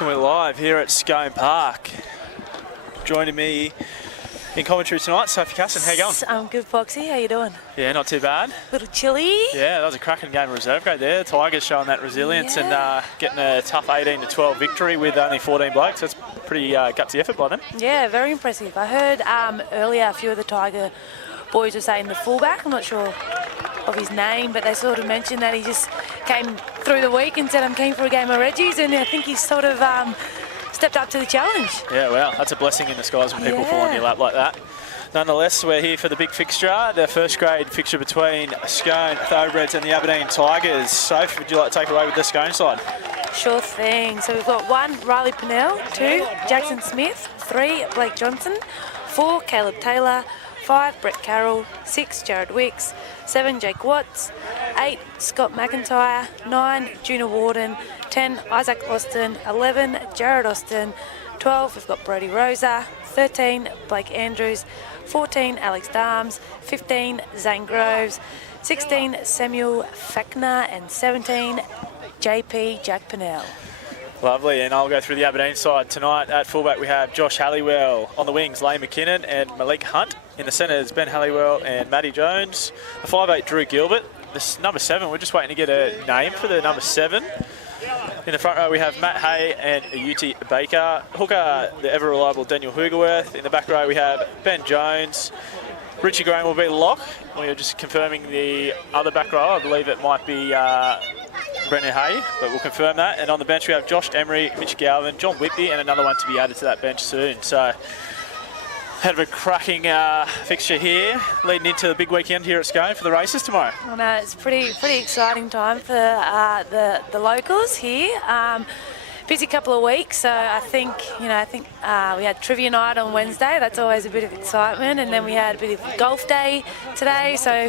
We're live here at Scone Park. Joining me in commentary tonight, Sophie Casson. How you going? I'm good, Foxy. How you doing? Yeah, not too bad. A little chilly. Yeah, that was a cracking game of reserve grade there. The Tigers showing that resilience and getting a tough 18-12 victory with only 14 blokes. That's pretty gutsy effort by them. Yeah, very impressive. I heard earlier a few of the Tiger boys were saying the fullback, I'm not sure of his name, but they sort of mentioned that he just came through the week and said, I'm keen for a game of Reggie's, and I think he's sort of stepped up to the challenge. Yeah, well, that's a blessing in disguise when people fall on your lap like that. Nonetheless, we're here for the big fixture, the first grade fixture between Scone Thoroughbreds and the Aberdeen Tigers. Soph, would you like to take away with the Scone side? Sure thing. So we've got 1, Riley Pennell, 2, Jackson Smith, 3, Blake Johnson, 4, Caleb Taylor, 5, Brett Carroll, 6, Jared Wicks, 7, Jake Watts, 8, Scott McIntyre, 9, Juna Warden, 10, Isaac Austin, 11, Jared Austin, 12, we've got Brody Rosa, 13, Blake Andrews, 14, Alex Darms, 15, Zane Groves, 16, Samuel Fackner, and 17, JP Jack Pennell. Lovely, and I'll go through the Aberdeen side. Tonight at fullback we have Josh Halliwell. On the wings, Lane McKinnon and Malik Hunt. In the centres, Ben Halliwell and Matty Jones. The 5'8", Drew Gilbert. This number 7, we're just waiting to get a name for the number 7. In the front row we have Matt Hay and Uti Baker. Hooker, the ever-reliable Daniel Hugerworth. In the back row we have Ben Jones. Richie Graham will be the lock. We are just confirming the other back row. I believe it might be Brendan Hay, but we'll confirm that. And on the bench we have Josh Emery, Mitch Galvin, John Whitby, and another one to be added to that bench soon. So, head of a cracking fixture here, leading into the big weekend here at Scone for the races tomorrow. I know, it's pretty exciting time for the locals here. Busy couple of weeks, so I think we had trivia night on Wednesday. That's always a bit of excitement, and then we had a bit of golf day today. So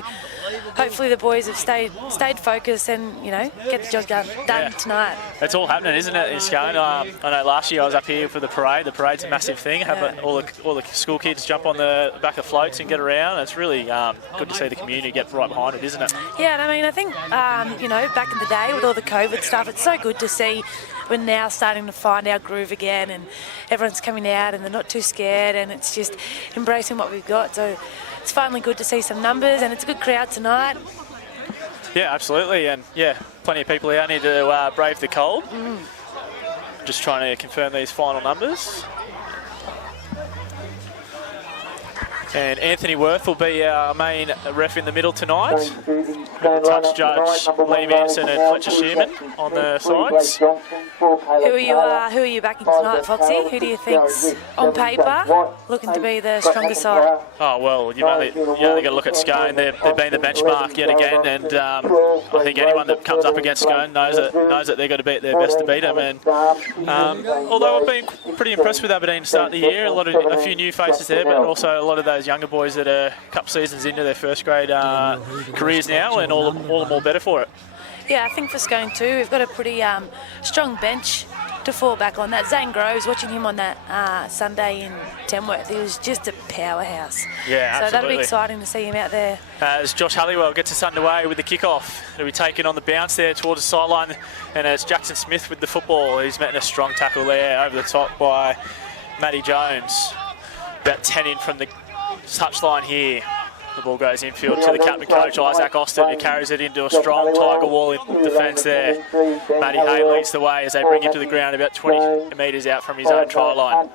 hopefully the boys have stayed focused and get the job done tonight. It's all happening, isn't it, in Scone? I know last year I was up here for the parade. The parade's a massive thing. Have all the school kids jump on the back of floats and get around. It's really good to see the community get right behind it, isn't it? Yeah, and I mean, I think back in the day with all the COVID stuff, it's so good to see. We're now starting to find our groove again, and everyone's coming out and they're not too scared, and it's just embracing what we've got. So it's finally good to see some numbers, and it's a good crowd tonight. Yeah, absolutely, and plenty of people out here to brave the cold. Just trying to confirm these final numbers. And Anthony Worth will be our main ref in the middle tonight. The touch judge Lee Manson and Fletcher Shearman on the sides. Who are you backing tonight, Foxy? Who do you think's on paper looking to be the strongest side? Oh well, you only got to look at Scone. They've been the benchmark yet again, and I think anyone that comes up against Scone knows that they're going to be at their best to beat them. And although I've been pretty impressed with Aberdeen to start the year, a few new faces there, but also a lot of those younger boys that are a couple seasons into their first grade careers now, and all the more better for it. Yeah, I think for Scone too, we've got a pretty strong bench to fall back on. That Zane Groves, watching him on that Sunday in Tamworth, he was just a powerhouse. Yeah, absolutely. So that'll be exciting to see him out there. As Josh Halliwell gets us underway with the kickoff, it'll be taken on the bounce there towards the sideline, and it's Jackson Smith with the football. He's met in a strong tackle there over the top by Matty Jones. About 10 in from the touchline here. The ball goes infield to the captain coach, Isaac Austin, who carries it into a strong Tiger wall in defence there. Matty Hay leads the way as they bring him to the ground about 20 metres out from his own try line.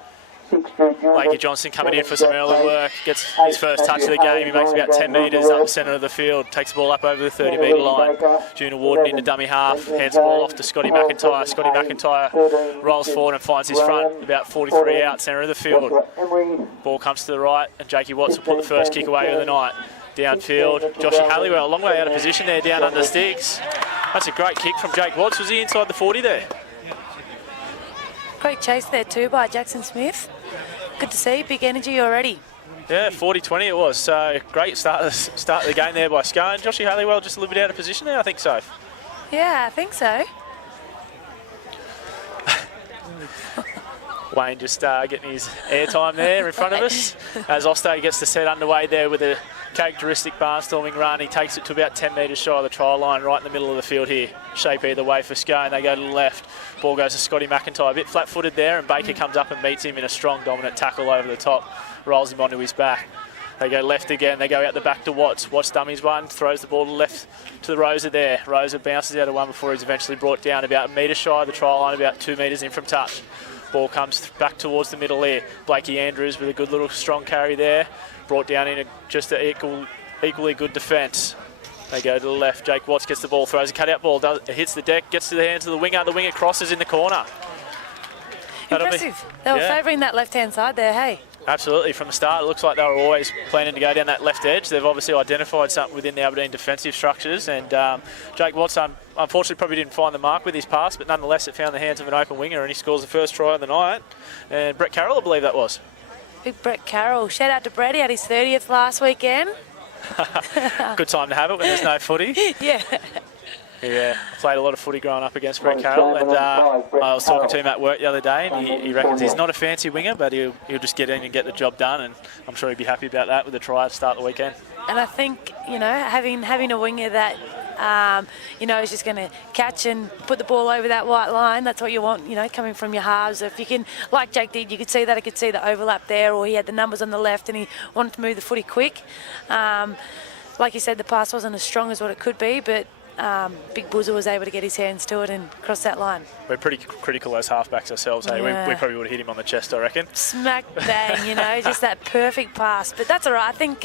Lakey Johnson coming in for some early work, gets his first touch of the game. He makes about 10 metres up the centre of the field, takes the ball up over the 30-metre line. Junior Warden into dummy half, hands the ball off to Scotty McIntyre. Scotty McIntyre rolls forward and finds his front, about 43 out, centre of the field. Ball comes to the right, and Jakey Watts will put the first kick away of the night. Downfield, Joshy Halliwell, a long way out of position there, down under sticks. That's a great kick from Jake Watts. Was he inside the 40 there? Great chase there too by Jackson Smith. Good to see, big energy already. Yeah, 40-20 it was. So great start of the game there by Scone. Joshy Halliwell just a little bit out of position there, I think so. Yeah, I think so. Wayne just getting his airtime there in front of us as Osto gets the set underway there with a characteristic barnstorming run. He takes it to about 10 metres shy of the try line, right in the middle of the field here. Shape either way for Scone. They go to the left. Ball goes to Scotty McIntyre. A bit flat-footed there, and Baker comes up and meets him in a strong, dominant tackle over the top. Rolls him onto his back. They go left again. They go out the back to Watts. Watts dummies one, throws the ball to the left to the Rosa there. Rosa bounces out of one before he's eventually brought down about a metre shy of the try line, about 2 metres in from touch. Ball comes back towards the middle here. Blakey Andrews with a good little strong carry there. Brought down in just an equally good defence. They go to the left. Jake Watts gets the ball, throws a cutout ball, hits the deck, gets to the hands of the winger. The winger crosses in the corner. Impressive. They were favouring that left-hand side there, hey? Absolutely. From the start, it looks like they were always planning to go down that left edge. They've obviously identified something within the Aberdeen defensive structures, and Jake Watts unfortunately probably didn't find the mark with his pass, but nonetheless it found the hands of an open winger, and he scores the first try of the night. And Brett Carroll, I believe that was. Big Brett Carroll. Shout out to Brett. He had his 30th last weekend. Good time to have it when there's no footy. Yeah. Yeah, I played a lot of footy growing up against Brett Carroll, and I was talking to him at work the other day, and he reckons he's not a fancy winger, but he'll just get in and get the job done, and I'm sure he'd be happy about that with the try to start the weekend. And I think, having a winger that, is just going to catch and put the ball over that white line, that's what you want, coming from your halves. If you can, like Jake did, you could see that, he could see the overlap there, or he had the numbers on the left and he wanted to move the footy quick. Like you said, the pass wasn't as strong as what it could be, but Big Buzzer was able to get his hands to it and cross that line. We're pretty critical as halfbacks ourselves, hey? Yeah. We probably would have hit him on the chest, I reckon. Smack bang, just that perfect pass. But that's all right. I think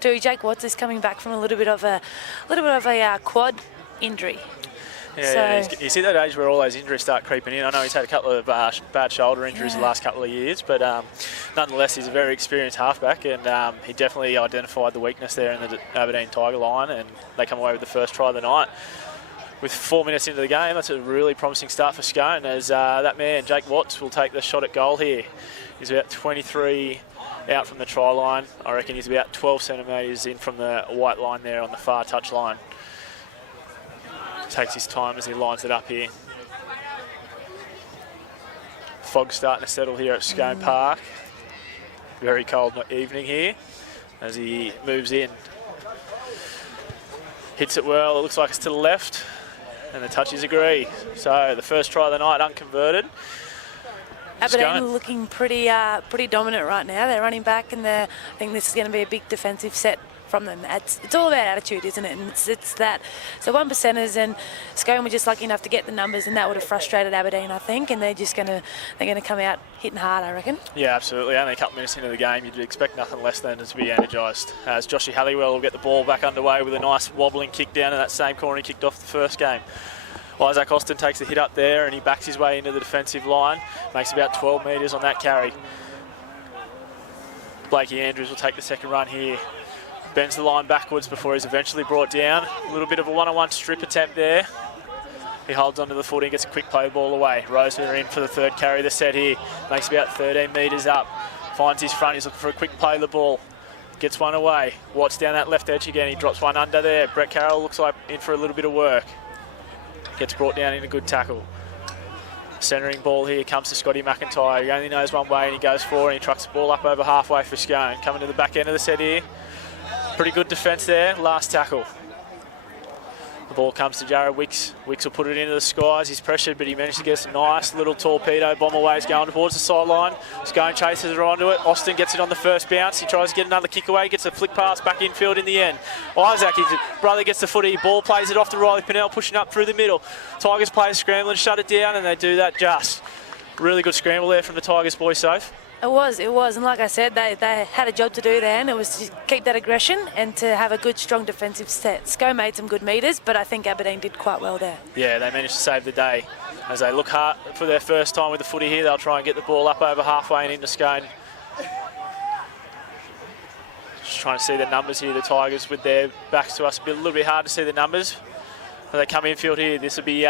too, Jake Watts is coming back from a little bit of a quad injury. Yeah, he's at that age where all those injuries start creeping in. I know he's had a couple of bad shoulder injuries the last couple of years, but nonetheless, he's a very experienced halfback, and he definitely identified the weakness there in the Aberdeen Tiger line, and they come away with the first try of the night. With 4 minutes into the game, that's a really promising start for Scone, as that man, Jake Watts, will take the shot at goal here. He's about 23 out from the try line. I reckon he's about 12 centimetres in from the white line there on the far touch line. Takes his time as he lines it up here. Fog's starting to settle here at Scone Park. Very cold evening here as he moves in. Hits it well, it looks like it's to the left, and the touches agree. So the first try of the night unconverted. Aberdeen looking pretty dominant right now. They're running back, and I think this is going to be a big defensive set from them. It's all about attitude, isn't it? And it's that. So 1%ers, and Scone were just lucky enough to get the numbers, and that would have frustrated Aberdeen, I think. And they're going to come out hitting hard, I reckon. Yeah, absolutely. Only a couple minutes into the game, you'd expect nothing less than to be energised. As Joshy Halliwell will get the ball back underway with a nice wobbling kick down in that same corner he kicked off the first game. Isaac Austin takes the hit up there, and he backs his way into the defensive line. Makes about 12 metres on that carry. Blakey Andrews will take the second run here. Bends the line backwards before he's eventually brought down. A little bit of a one-on-one strip attempt there. He holds onto the footy and gets a quick play ball away. Rosa in for the third carry of the set here. Makes about 13 metres up. Finds his front. He's looking for a quick play of the ball. Gets one away. Watts down that left edge again. He drops one under there. Brett Carroll looks like in for a little bit of work. Gets brought down in a good tackle. Centering ball here comes to Scotty McIntyre. He only knows one way and he goes forward and he trucks the ball up over halfway for Scone. Coming to the back end of the set here. Pretty good defence there, last tackle. The ball comes to Jared Wicks. Wicks will put it into the skies. He's pressured, but he managed to get a nice little torpedo bomb away. He's going towards the sideline. Scone chases her onto it. Austin gets it on the first bounce. He tries to get another kick away. Gets a flick pass back infield in the end. Isaac, his brother, gets the footy. Ball plays it off to Riley Pennell, pushing up through the middle. Tigers players scrambling to shut it down, and they do that just. Really good scramble there from the Tigers boys, Soph. It was, and like I said, they had a job to do there, and it was to keep that aggression and to have a good, strong defensive set. Scone made some good metres, but I think Aberdeen did quite well there. Yeah, they managed to save the day. As they look hard for their first time with the footy here, they'll try and get the ball up over halfway and into Scone. Just trying to see the numbers here, the Tigers with their backs to us. A little bit hard to see the numbers. They come infield here. This will be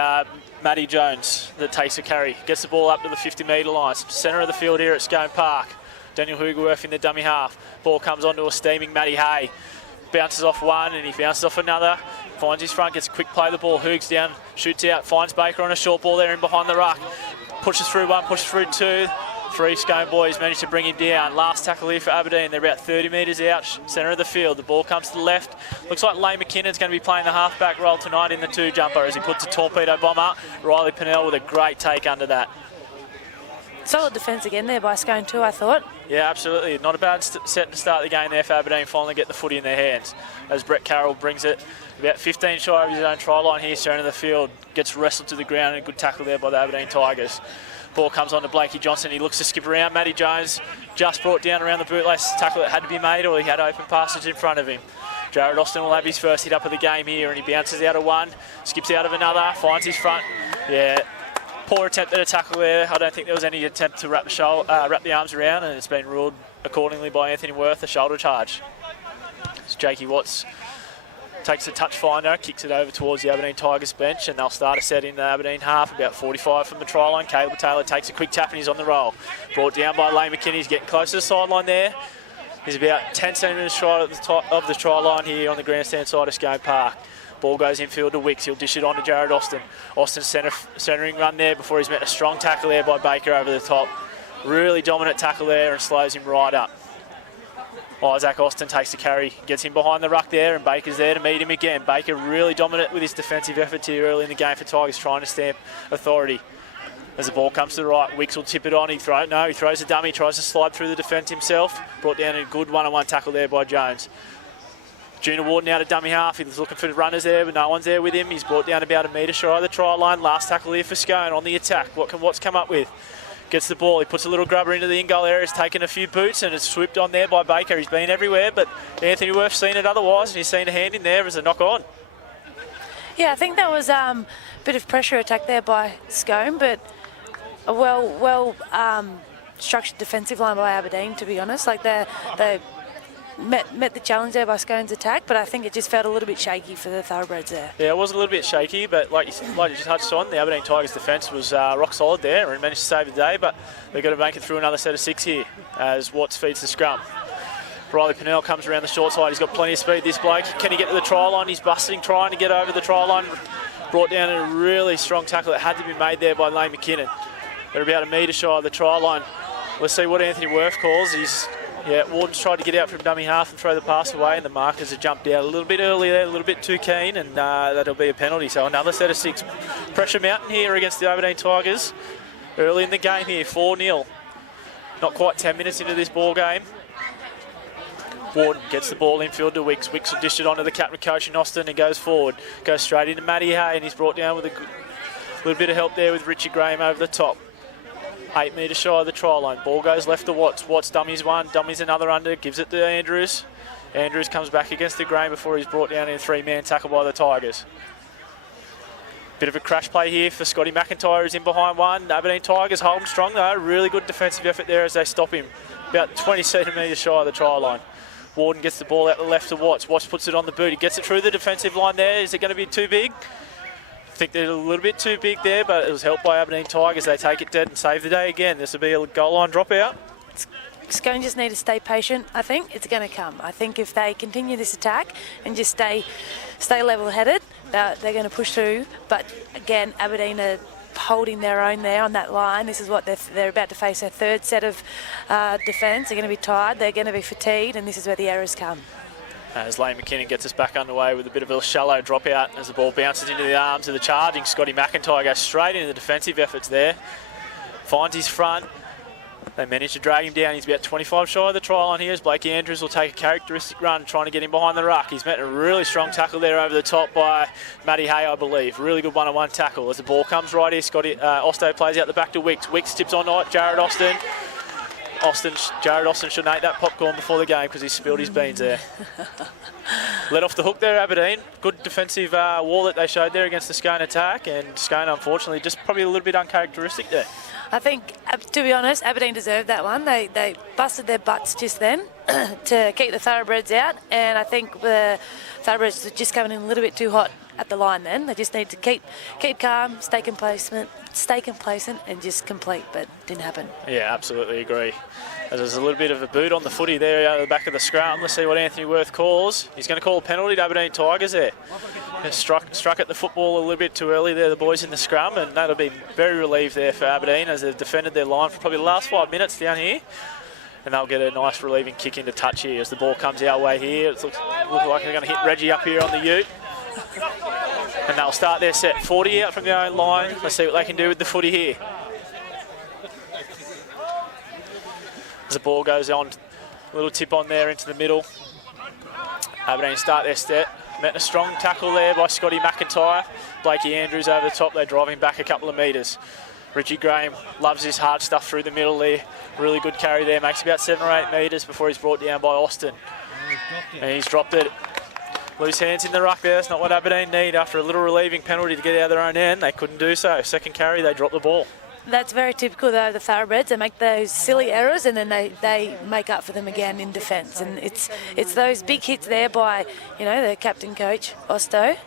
Matty Jones that takes a carry. Gets the ball up to the 50-metre line. Centre of the field here at Scone Park. Daniel Hugerwerf in the dummy half. Ball comes onto a steaming Matty Hay. Bounces off one and he bounces off another. Finds his front, gets a quick play the ball. Hoogs down, shoots out, finds Baker on a short ball there in behind the ruck. Pushes through one, pushes through two. 3 Scone boys managed to bring him down. Last tackle here for Aberdeen. They're about 30 metres out, centre of the field. The ball comes to the left. Looks like Lane McKinnon's going to be playing the halfback role tonight in the 2-jumper as he puts a torpedo bomber. Riley Pennell with a great take under that. Solid defence again there by Scone too, I thought. Yeah, absolutely. Not a bad set to start the game there for Aberdeen. Finally get the footy in their hands as Brett Carroll brings it about 15 shy of his own try line here, centre of the field. Gets wrestled to the ground and a good tackle there by the Aberdeen Tigers. Ball comes on to Blakey Johnson. He looks to skip around. Matty Jones just brought down around the bootlace tackle that had to be made, or he had open passage in front of him. Jared Austin will have his first hit up of the game here, and he bounces out of one, skips out of another, finds his front. Yeah, poor attempt at a tackle there. I don't think there was any attempt to wrap the arms around, and it's been ruled accordingly by Anthony Worth, a shoulder charge. It's Jakey Watts takes a touch finder, kicks it over towards the Aberdeen Tigers bench, and they'll start a set in the Aberdeen half, about 45 from the try line. Caleb Taylor takes a quick tap and he's on the roll. Brought down by Lane McKinney. He's getting close to the sideline there. He's about 10 centimetres shy of the top of the try line here on the grandstand side of Scone Park. Ball goes infield to Wicks. He'll dish it on to Jared Austin. Austin centering run there before he's met a strong tackle there by Baker over the top. Really dominant tackle there and slows him right up. Isaac Austin takes the carry, gets him behind the ruck there, and Baker's there to meet him again. Baker really dominant with his defensive efforts here early in the game for Tigers, trying to stamp authority. As the ball comes to the right, Wicks will tip it on. He throws a dummy, tries to slide through the defence himself. Brought down a good one-on-one tackle there by Jones. Junior Warden out of dummy half. He's looking for the runners there, but no one's there with him. He's brought down about a metre shy of the try line. Last tackle here for Scone on the attack. What's come up with? Gets the ball, he puts a little grubber into the in-goal area, he's taken a few boots and it's swooped on there by Baker. He's been everywhere, but Anthony Worth's seen it otherwise, and he's seen a hand in there as a knock-on. Yeah, I think that was a bit of pressure attack there by Scone, but a well structured defensive line by Aberdeen, to be honest. Like they met the challenge there by Scone's attack, but I think it just felt a little bit shaky for the Thoroughbreds there. Yeah, it was a little bit shaky, but like you just touched on, the Aberdeen Tigers defence was rock solid there and managed to save the day, but they've got to make it through another set of 6 here as Watts feeds the scrum. Riley Pennell comes around the short side. He's got plenty of speed, this bloke. Can he get to the try line? He's busting, trying to get over the try line. Brought down a really strong tackle that had to be made there by Lane McKinnon. They're about a metre shy of the try line. Let's see what Anthony Worth calls. Warden's tried to get out from dummy half and throw the pass away, and the markers have jumped out a little bit early there, a little bit too keen, and that'll be a penalty. So another set of 6. Pressure mountain here against the Aberdeen Tigers. Early in the game here, 4-0. Not quite 10 minutes into this ball game. Warden gets the ball infield to Wicks. Wicks will dish it onto the captain coach in Austin and goes forward. Goes straight into Matty Hay, and he's brought down with a little bit of help there with Richard Graham over the top. 8 metres shy of the try line. Ball goes left to Watts. Watts dummies one, dummies another under, gives it to Andrews. Andrews comes back against the grain before he's brought down in a 3-man tackle by the Tigers. Bit of a crash play here for Scotty McIntyre, who's in behind one. Aberdeen Tigers hold him strong though. Really good defensive effort there as they stop him. About 20 centimetres shy of the try line. Warden gets the ball out the left to Watts. Watts puts it on the boot. He gets it through the defensive line there. Is it going to be too big? I think they're a little bit too big there, but it was helped by Aberdeen Tigers. They take it dead and save the day again. This will be a goal line dropout. Scone just need to stay patient. I think it's going to come. I think if they continue this attack and just stay level-headed, they're going to push through. But again, Aberdeen are holding their own there on that line. This is what they're about to face their 3rd set of defence. They're going to be tired. They're going to be fatigued, and this is where the errors come. As Lane McKinnon gets us back underway with a bit of a shallow dropout as the ball bounces into the arms of the charging Scotty McIntyre. Goes straight into the defensive efforts there. Finds his front. They manage to drag him down. He's about 25 shy of the try line here as Blakey Andrews will take a characteristic run trying to get him behind the ruck. He's met a really strong tackle there over the top by Matty Hay, I believe. Really good one-on-one tackle. As the ball comes right here, Osto plays out the back to Wicks. Wicks tips on Jared Austin. Jared Austin should ate that popcorn before the game because he spilled his beans there. Let off the hook there, Aberdeen. Good defensive wall that they showed there against the Scone attack, and Scone, unfortunately, just probably a little bit uncharacteristic there. I think, to be honest, Aberdeen deserved that one. They busted their butts just then to keep the Thoroughbreds out, and I think the Thoroughbreds are just coming in a little bit too hot at the line then. They just need to keep calm, stay complacent and just complete, but didn't happen. Yeah, absolutely agree. As there's a little bit of a boot on the footy there out of the back of the scrum. Let's see what Anthony Worth calls. He's going to call a penalty to Aberdeen Tigers there. Struck at the football a little bit too early there, the boys in the scrum, and that'll be very relieved there for Aberdeen as they've defended their line for probably the last 5 minutes down here. And they'll get a nice relieving kick into touch here as the ball comes our way here. It looks like they're going to hit Reggie up here on the ute. And they'll start their set. 40 out from their own line. Let's see what they can do with the footy here. As the ball goes on, a little tip on there into the middle. Aberdeen start their set. Met a strong tackle there by Scotty McIntyre. Blakey Andrews over the top. They're driving back a couple of metres. Richie Graham loves his hard stuff through the middle there. Really good carry there. Makes about 7 or 8 metres before he's brought down by Austin. And he's dropped it. Loose hands in the ruck there. That's not what Aberdeen need after a little relieving penalty to get out of their own end. They couldn't do so. Second carry, they dropped the ball. That's very typical though of the thoroughbreds. They make those silly errors and then they make up for them again in defence. And it's those big hits there by, you know, the captain coach, Osto,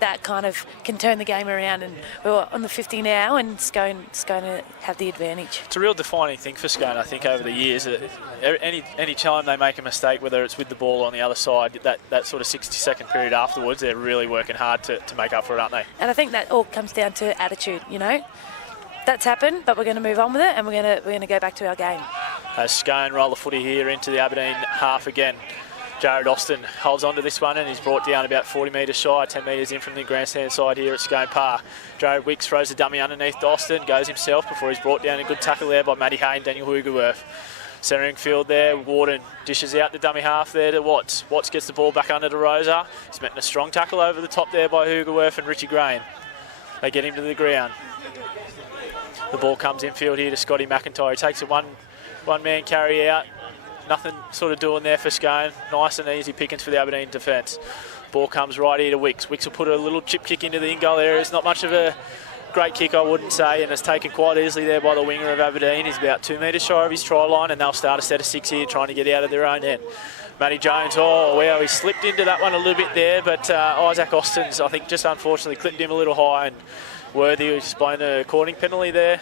that kind of can turn the game around. And we're on the 50 now and Scone have the advantage. It's a real defining thing for Scone, I think, over the years. Any time they make a mistake, whether it's with the ball on the other side, that sort of 60-second period afterwards, they're really working hard to make up for it, aren't they? And I think that all comes down to attitude, you know. That's happened, but we're going to move on with it and we're going to go back to our game. As Scone roll the footy here into the Aberdeen half again. Jared Austin holds on to this one and he's brought down about 40 metres shy, 10 metres in from the grandstand side here at Scone Park. Jared Wicks throws the dummy underneath Austin, goes himself before he's brought down a good tackle there by Matty Hay and Daniel Hugerworth. Centering field there, Warden dishes out the dummy half there to Watts. Watts gets the ball back under to Rosa. He's met a strong tackle over the top there by Hugerworth and Richie Graham. They get him to the ground. The ball comes infield here to Scotty McIntyre. He takes a one-man carry out. Nothing sort of doing there for Scone. Nice and easy pickings for the Aberdeen defence. Ball comes right here to Wicks. Wicks will put a little chip kick into the in-goal area. It's not much of a great kick, I wouldn't say, and it's taken quite easily there by the winger of Aberdeen. He's about 2 metres shy of his try line, and they'll start a set of 6 here, trying to get out of their own end. Matty Jones, oh wow, he slipped into that one a little bit there, but Isaac Austin's, I think, just unfortunately clipped him a little high, and Worthy was blown a corning penalty there.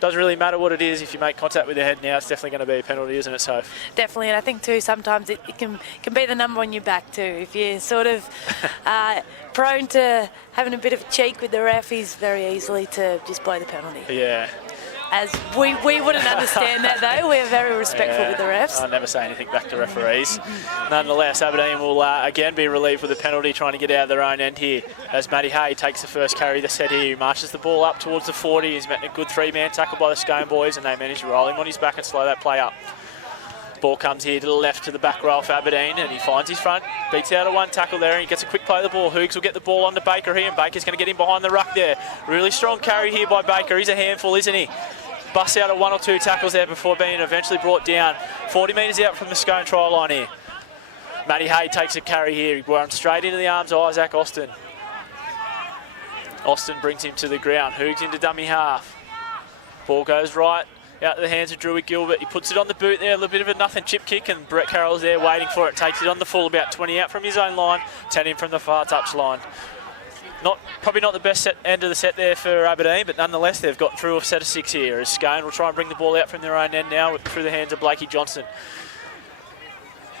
Doesn't really matter what it is. If you make contact with your head now, it's definitely going to be a penalty, isn't it, Soph? Definitely, and I think too sometimes it can be the number on your back too. If you're sort of prone to having a bit of a cheek with the ref, he's very easily to just blow the penalty. Yeah. As we wouldn't understand that though. We're very respectful with the refs. I never say anything back to referees. Nonetheless, Aberdeen will again be relieved with a penalty, trying to get out of their own end here. As Matty Hay takes the first carry of the set here, he marches the ball up towards the 40. He's met a good 3-man tackle by the Scone boys, and they manage to roll him on his back and slow that play up. Ball comes here to the left to the back row for Aberdeen, and he finds his front, beats out a one tackle there, and he gets a quick play of the ball. Hoogs will get the ball onto Baker here, and Baker's going to get him behind the ruck there. Really strong carry here by Baker. He's a handful, isn't he? Busts out of 1 or 2 tackles there before being eventually brought down. 40 metres out from the Scone try line here. Matty Hay takes a carry here. He runs straight into the arms of Isaac Austin. Austin brings him to the ground. Hoogs into dummy half. Ball goes right out to the hands of Drewy Gilbert. He puts it on the boot there, a little bit of a nothing chip kick, and Brett Carroll's there waiting for it. Takes it on the full, about 20 out from his own line, 10 in from the far touch line. Probably not the best end of the set there for Aberdeen, but nonetheless they've got through a set of 6 here. As Scone will try and bring the ball out from their own end now through the hands of Blakey Johnson.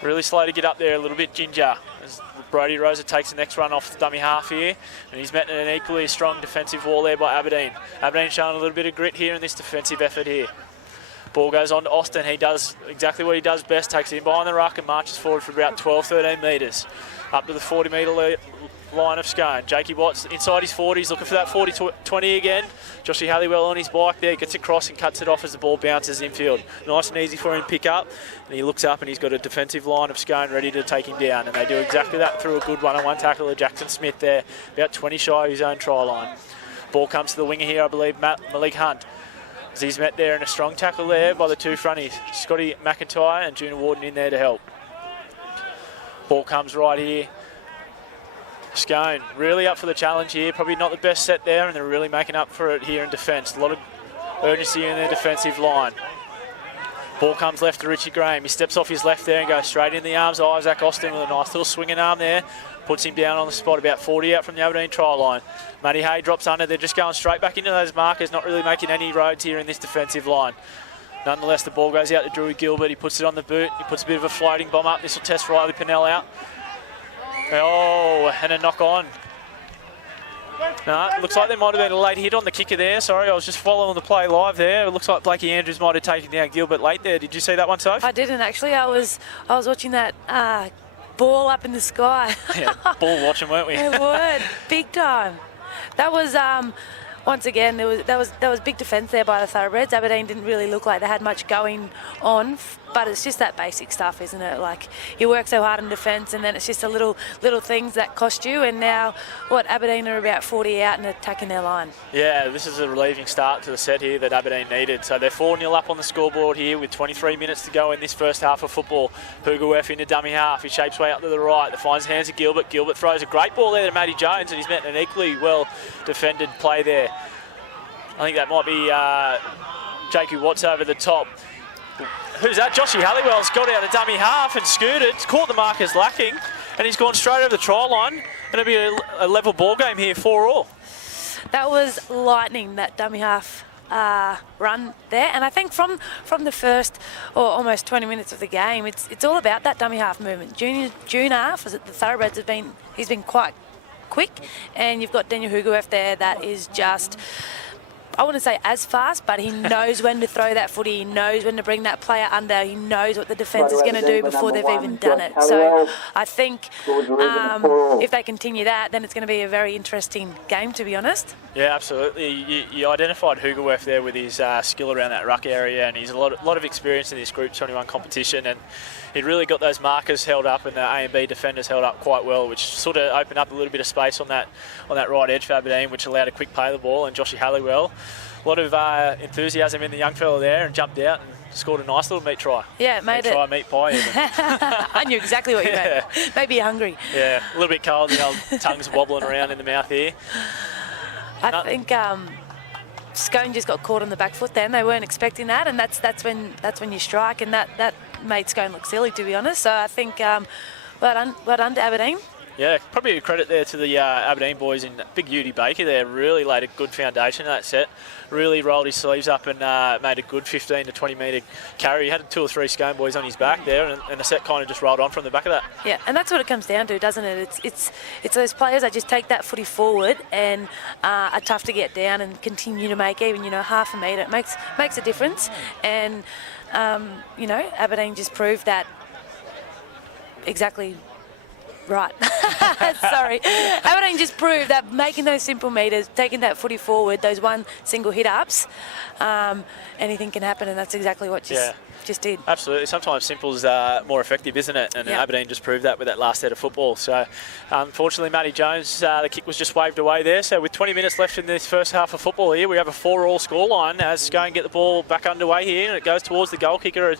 Really slow to get up there, a little bit ginger. As Brodie Rosa takes the next run off the dummy half here, and he's met an equally strong defensive wall there by Aberdeen. Aberdeen showing a little bit of grit here in this defensive effort here. Ball goes on to Austin. He does exactly what he does best, takes it in behind the ruck and marches forward for about 12-13 metres. Up to the 40-metre line of Scone. Jakey Watts inside his 40s, looking for that 40-20 again. Joshy Halliwell on his bike there, gets across and cuts it off as the ball bounces infield. Nice and easy for him to pick up, and he looks up and he's got a defensive line of Scone ready to take him down, and they do exactly that through a good one-on-one tackle of Jackson Smith there, about 20 shy of his own try line. Ball comes to the winger here, I believe, Malik Hunt. As he's met there in a strong tackle there by the 2 fronties, Scotty McIntyre and Junior Warden in there to help. Ball comes right here. Scone really up for the challenge here. Probably not the best set there, and they're really making up for it here in defence. A lot of urgency in their defensive line. Ball comes left to Richie Graham. He steps off his left there and goes straight in the arms of Isaac Austin with a nice little swinging arm there. Puts him down on the spot, about 40 out from the Aberdeen try line. Matty Hay drops under. They're just going straight back into those markers, not really making any roads here in this defensive line. Nonetheless, the ball goes out to Drewy Gilbert. He puts it on the boot. He puts a bit of a floating bomb up. This will test Riley Pennell out. Oh, and a knock on. No, it looks like there might have been a late hit on the kicker there. Sorry, I was just following the play live there. It looks like Blakey Andrews might have taken down Gilbert late there. Did you see that one, Soph? I didn't actually. I was watching that ball up in the sky. Yeah, ball watching, weren't we? It would, big time. That was once again there was big defence there by the Thoroughbreds. Aberdeen didn't really look like they had much going on, but it's just that basic stuff, isn't it? Like, you work so hard in defence, and then it's just the little things that cost you. And now, Aberdeen are about 40 out and attacking their line. Yeah, this is a relieving start to the set here that Aberdeen needed. So they're 4-0 up on the scoreboard here with 23 minutes to go in this first half of football. Hugoweff into dummy half. He shapes way up to the right. That finds hands of Gilbert. Gilbert throws a great ball there to Matty Jones, and he's met an equally well defended play there. I think that might be Jakey Watts over the top. Who's that? Joshy Halliwell's got out of dummy half and scooted, caught the markers lacking, and he's gone straight over the try line. And it'll be a level ball game here, 4-4. That was lightning, that dummy half run there. And I think from the first or almost 20 minutes of the game, it's all about that dummy half movement. June half, the Thoroughbreds he's been quite quick, and you've got Daniel Hugoweff there that is just, I wouldn't say as fast, but he knows when to throw that footy. He knows when to bring that player under. He knows what the defence is going to do before they've even done it. So I think if they continue that, then it's going to be a very interesting game, to be honest. Yeah, absolutely. You identified Hugoweff there with his skill around that ruck area, and he's a lot of experience in this Group 21 competition, and he really got those markers held up and the A and B defenders held up quite well, which sort of opened up a little bit of space on that right edge for Aberdeen, which allowed a quick play of the ball. And Joshy Halliwell, a lot of enthusiasm in the young fella there, and jumped out and scored a nice little meat try. Yeah, made it. Try meat pie even. I knew exactly what you meant. Maybe you're hungry. Yeah, a little bit cold, the old tongue's wobbling around in the mouth here. I think Scone just got caught on the back foot then. They weren't expecting that, and that's when you strike, and that made Scone look silly, to be honest. So I think well done to Aberdeen. Yeah, probably a credit there to the Aberdeen boys in big Udi Baker there. Really laid a good foundation in that set. Really rolled his sleeves up and made a good 15 to 20 metre carry. He had 2 or 3 Scone boys on his back there, and the set kind of just rolled on from the back of that. Yeah, and that's what it comes down to, doesn't it? It's those players that just take that footy forward and are tough to get down and continue to make even half a metre. It makes a difference, and Aberdeen just proved that exactly. Right. Sorry. Aberdeen just proved that making those simple metres, taking that footy forward, those one single hit-ups, anything can happen, and that's exactly what just did. Absolutely. Sometimes simple's more effective, isn't it? And Aberdeen just proved that with that last set of football. So, unfortunately, Matty Jones, the kick was just waved away there. So, with 20 minutes left in this first half of football here, we have a 4-4 scoreline as Scone get the ball back underway here, and it goes towards the goal kicker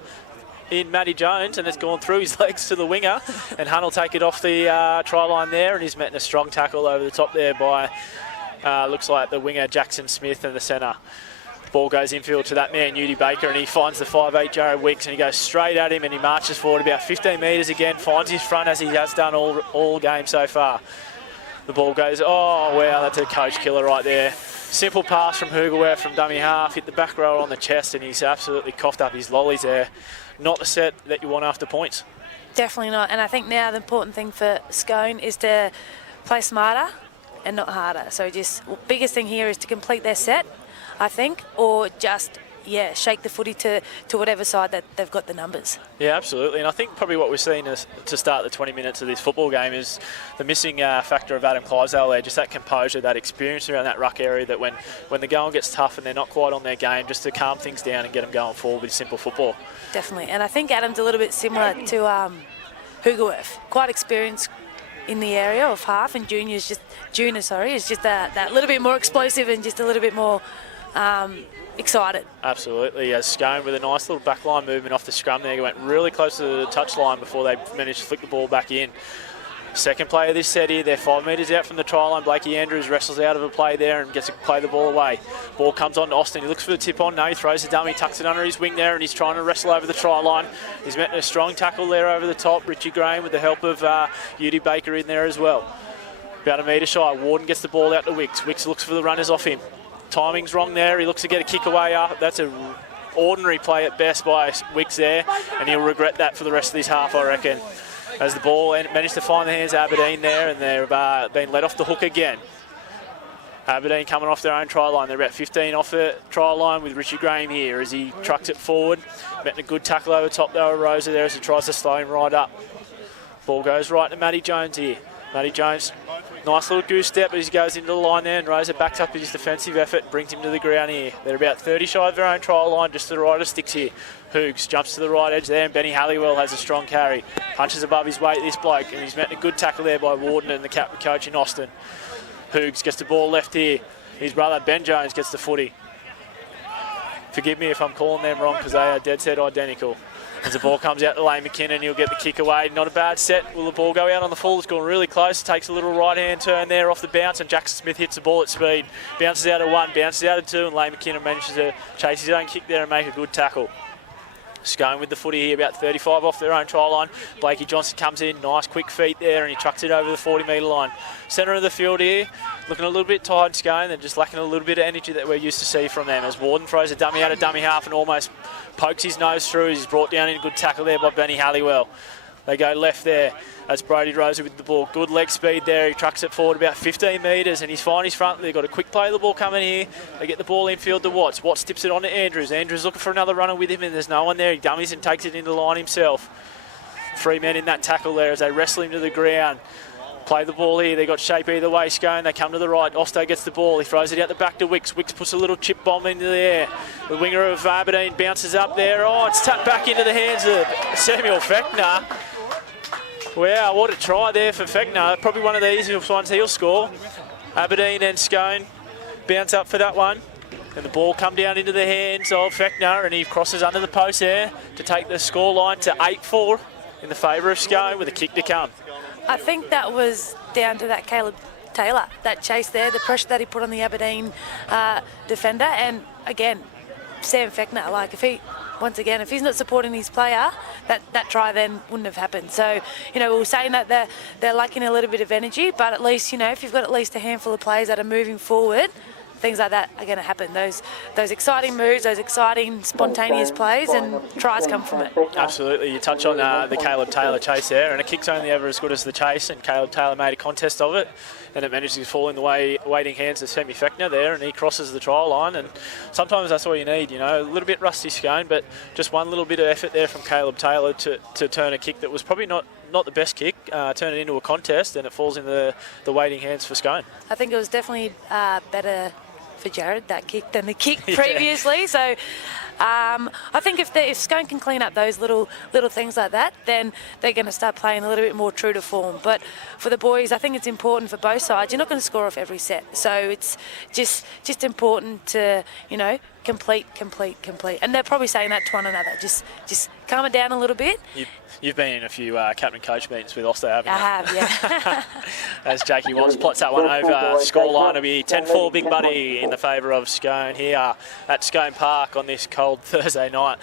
in Matty Jones, and it's gone through his legs to the winger, and Hunt will take it off the try line there, and he's met in a strong tackle over the top there by looks like the winger Jackson Smith and the centre. Ball goes infield to that man Udi Baker, and he finds the 5'8 Jared Wicks, and he goes straight at him, and he marches forward about 15 metres again, finds his front as he has done all game so far. The ball goes, oh wow, that's a coach killer right there. Simple pass from Hugoweff from dummy half, hit the back row on the chest, and he's absolutely coughed up his lollies there. Not the set that you want after points. Definitely not. And I think now the important thing for Scone is to play smarter and not harder. So biggest thing here is to complete their set, I think, or just shake the footy to whatever side that they've got the numbers. Yeah, absolutely. And I think probably what we're seeing to start the 20 minutes of this football game is the missing factor of Adam Clydesdale there, just that composure, that experience around that ruck area, that when the going gets tough and they're not quite on their game, just to calm things down and get them going forward with simple football. Definitely. And I think Adam's a little bit similar to Hugoweff, quite experienced in the area of half, and Junior is just that little bit more explosive and just a little bit more excited. Absolutely. As Scone with a nice little backline movement off the scrum there, went really close to the touch line before they managed to flick the ball back in. Second play of this set here, they're 5 metres out from the try line. Blakey Andrews wrestles out of a play there and gets to play the ball away. Ball comes on to Austin. He looks for the tip on. No, he throws the dummy, tucks it under his wing there, and he's trying to wrestle over the try line. He's met a strong tackle there over the top. Richie Graham with the help of Udi Baker in there as well. About a metre shy. Warden gets the ball out to Wicks. Wicks looks for the runners off him. Timing's wrong there. He looks to get a kick away up. That's an ordinary play at best by Wicks there, and he'll regret that for the rest of this half, I reckon. as the ball managed to find the hands of Aberdeen there, and they're being let off the hook again. Aberdeen coming off their own try line. They're about 15 off the try line with Richie Graham here as he trucks it forward. Metting a good tackle over top though of Rosa there as he tries to slow him right up. Ball goes right to Matty Jones here. Matty Jones, nice little goose step as he goes into the line there, and Rosa backs up his defensive effort and brings him to the ground here. They're about 30 shy of their own try line, just to the right of sticks here. Hoogs jumps to the right edge there, and Benny Halliwell has a strong carry. Punches above his weight, this bloke, and he's met a good tackle there by Warden and the captain coach in Austin. Hoogs gets the ball left here. His brother Ben Jones gets the footy. Forgive me if I'm calling them wrong because they are dead set identical. As the ball comes out to Lane McKinnon, he'll get the kick away. Not a bad set. Will the ball go out on the full? It's gone really close. Takes a little right-hand turn there off the bounce, and Jackson Smith hits the ball at speed. Bounces out of one, bounces out of two, and Lane McKinnon manages to chase his own kick there and make a good tackle. Scone with the footy here, about 35 off their own try line. Blakey Johnson comes in, nice quick feet there, and he trucks it over the 40-metre line. Centre of the field here, looking a little bit tired, Scone. They're just lacking a little bit of energy that we're used to see from them, as Warden throws a dummy out of dummy half and almost pokes his nose through. He's brought down in a good tackle there by Benny Halliwell. They go left there as Brody Rosa with the ball. Good leg speed there. He trucks it forward about 15 metres and he's fine his front. They've got a quick play of the ball coming here. They get the ball infield to Watts. Watts tips it on to Andrews. Andrews looking for another runner with him and there's no one there. He dummies and takes it into the line himself. 3 men in that tackle there as they wrestle him to the ground. Play the ball here. They got shape either way. Scone, they come to the right. Osto gets the ball. He throws it out the back to Wicks. Wicks puts a little chip bomb into the air. The winger of Aberdeen bounces up there. Oh, it's tapped back into the hands of Samuel Fechner. Wow, what a try there for Fechner. Probably one of the easiest ones he'll score. Aberdeen and Scone bounce up for that one. And the ball come down into the hands of Fechner and he crosses under the post there to take the score line to 8-4 in the favour of Scone with a kick to come. I think that was down to that Caleb Taylor, that chase there, the pressure that he put on the Aberdeen defender. And again, Sam Fechner, like if he's not supporting his player, that try then wouldn't have happened. So, we were saying that they're lacking a little bit of energy, but at least, if you've got at least a handful of players that are moving forward, things like that are going to happen. Those exciting moves, those exciting spontaneous plays, and tries come from it. Absolutely. You touch on the Caleb Taylor chase there, and a kick's only ever as good as the chase, and Caleb Taylor made a contest of it, and it manages to fall in the waiting hands of Sammy Fechner there, and he crosses the try line, and sometimes that's all you need, a little bit rusty Scone, but just one little bit of effort there from Caleb Taylor to turn a kick that was probably not the best kick, turn it into a contest, and it falls in the waiting hands for Scone. I think it was definitely better for Jared, that kick, than the kick previously. So I think if Scone can clean up those little things like that, then they're going to start playing a little bit more true to form. But for the boys, I think it's important for both sides. You're not going to score off every set, so it's just important to complete. And they're probably saying that to one another. Just calm it down a little bit. You've been in a few captain coach meetings with Osto, haven't you? I have, yeah. As Jakey Watts plots that one over, scoreline will be 10-4 Big Buddy in the favour of Scone here at Scone Park on this cold Thursday night.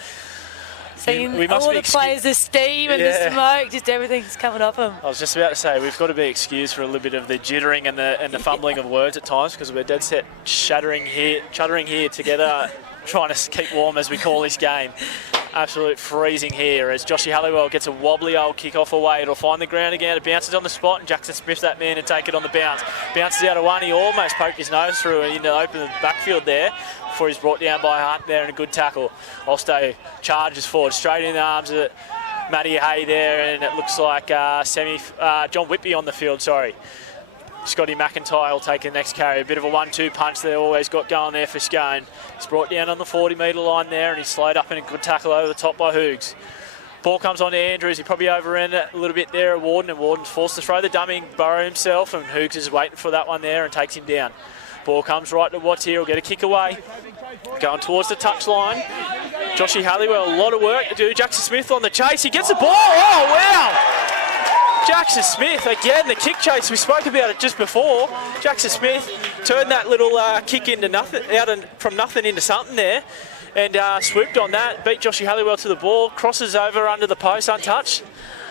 Seeing all the players, the steam and the smoke, just everything's coming off them. I was just about to say, we've got to be excused for a little bit of the jittering and the fumbling of words at times because we're dead set chuttering here together, trying to keep warm as we call this game. Absolute freezing here as Joshy Halliwell gets a wobbly old kick-off away. It'll find the ground again. It bounces on the spot and Jackson Smith's that man and take it on the bounce. Bounces out of one. He almost poked his nose through and into open backfield there before he's brought down by Hunt there and a good tackle. Osto charges forward straight in the arms of Matty Hay there and it looks like John Whitby on the field, sorry. Scotty McIntyre will take the next carry. A bit of a 1-2 punch they always got going there for Scone. He's brought down on the 40-metre line there and he's slowed up in a good tackle over the top by Hoogs. Ball comes on to Andrews. He probably overran it a little bit there at Warden and Warden's forced to throw the dummy, burrow himself, and Hoogs is waiting for that one there and takes him down. Ball comes right to Watts here. He'll get a kick away. Going towards the touchline. Joshy Halliwell, a lot of work to do. Jackson Smith on the chase. He gets the ball. Oh, wow! Jackson Smith, again, the kick chase, we spoke about it just before. Jackson Smith turned that little kick into nothing, from nothing into something there, and swooped on that, beat Joshy Halliwell to the ball, crosses over under the post, untouched.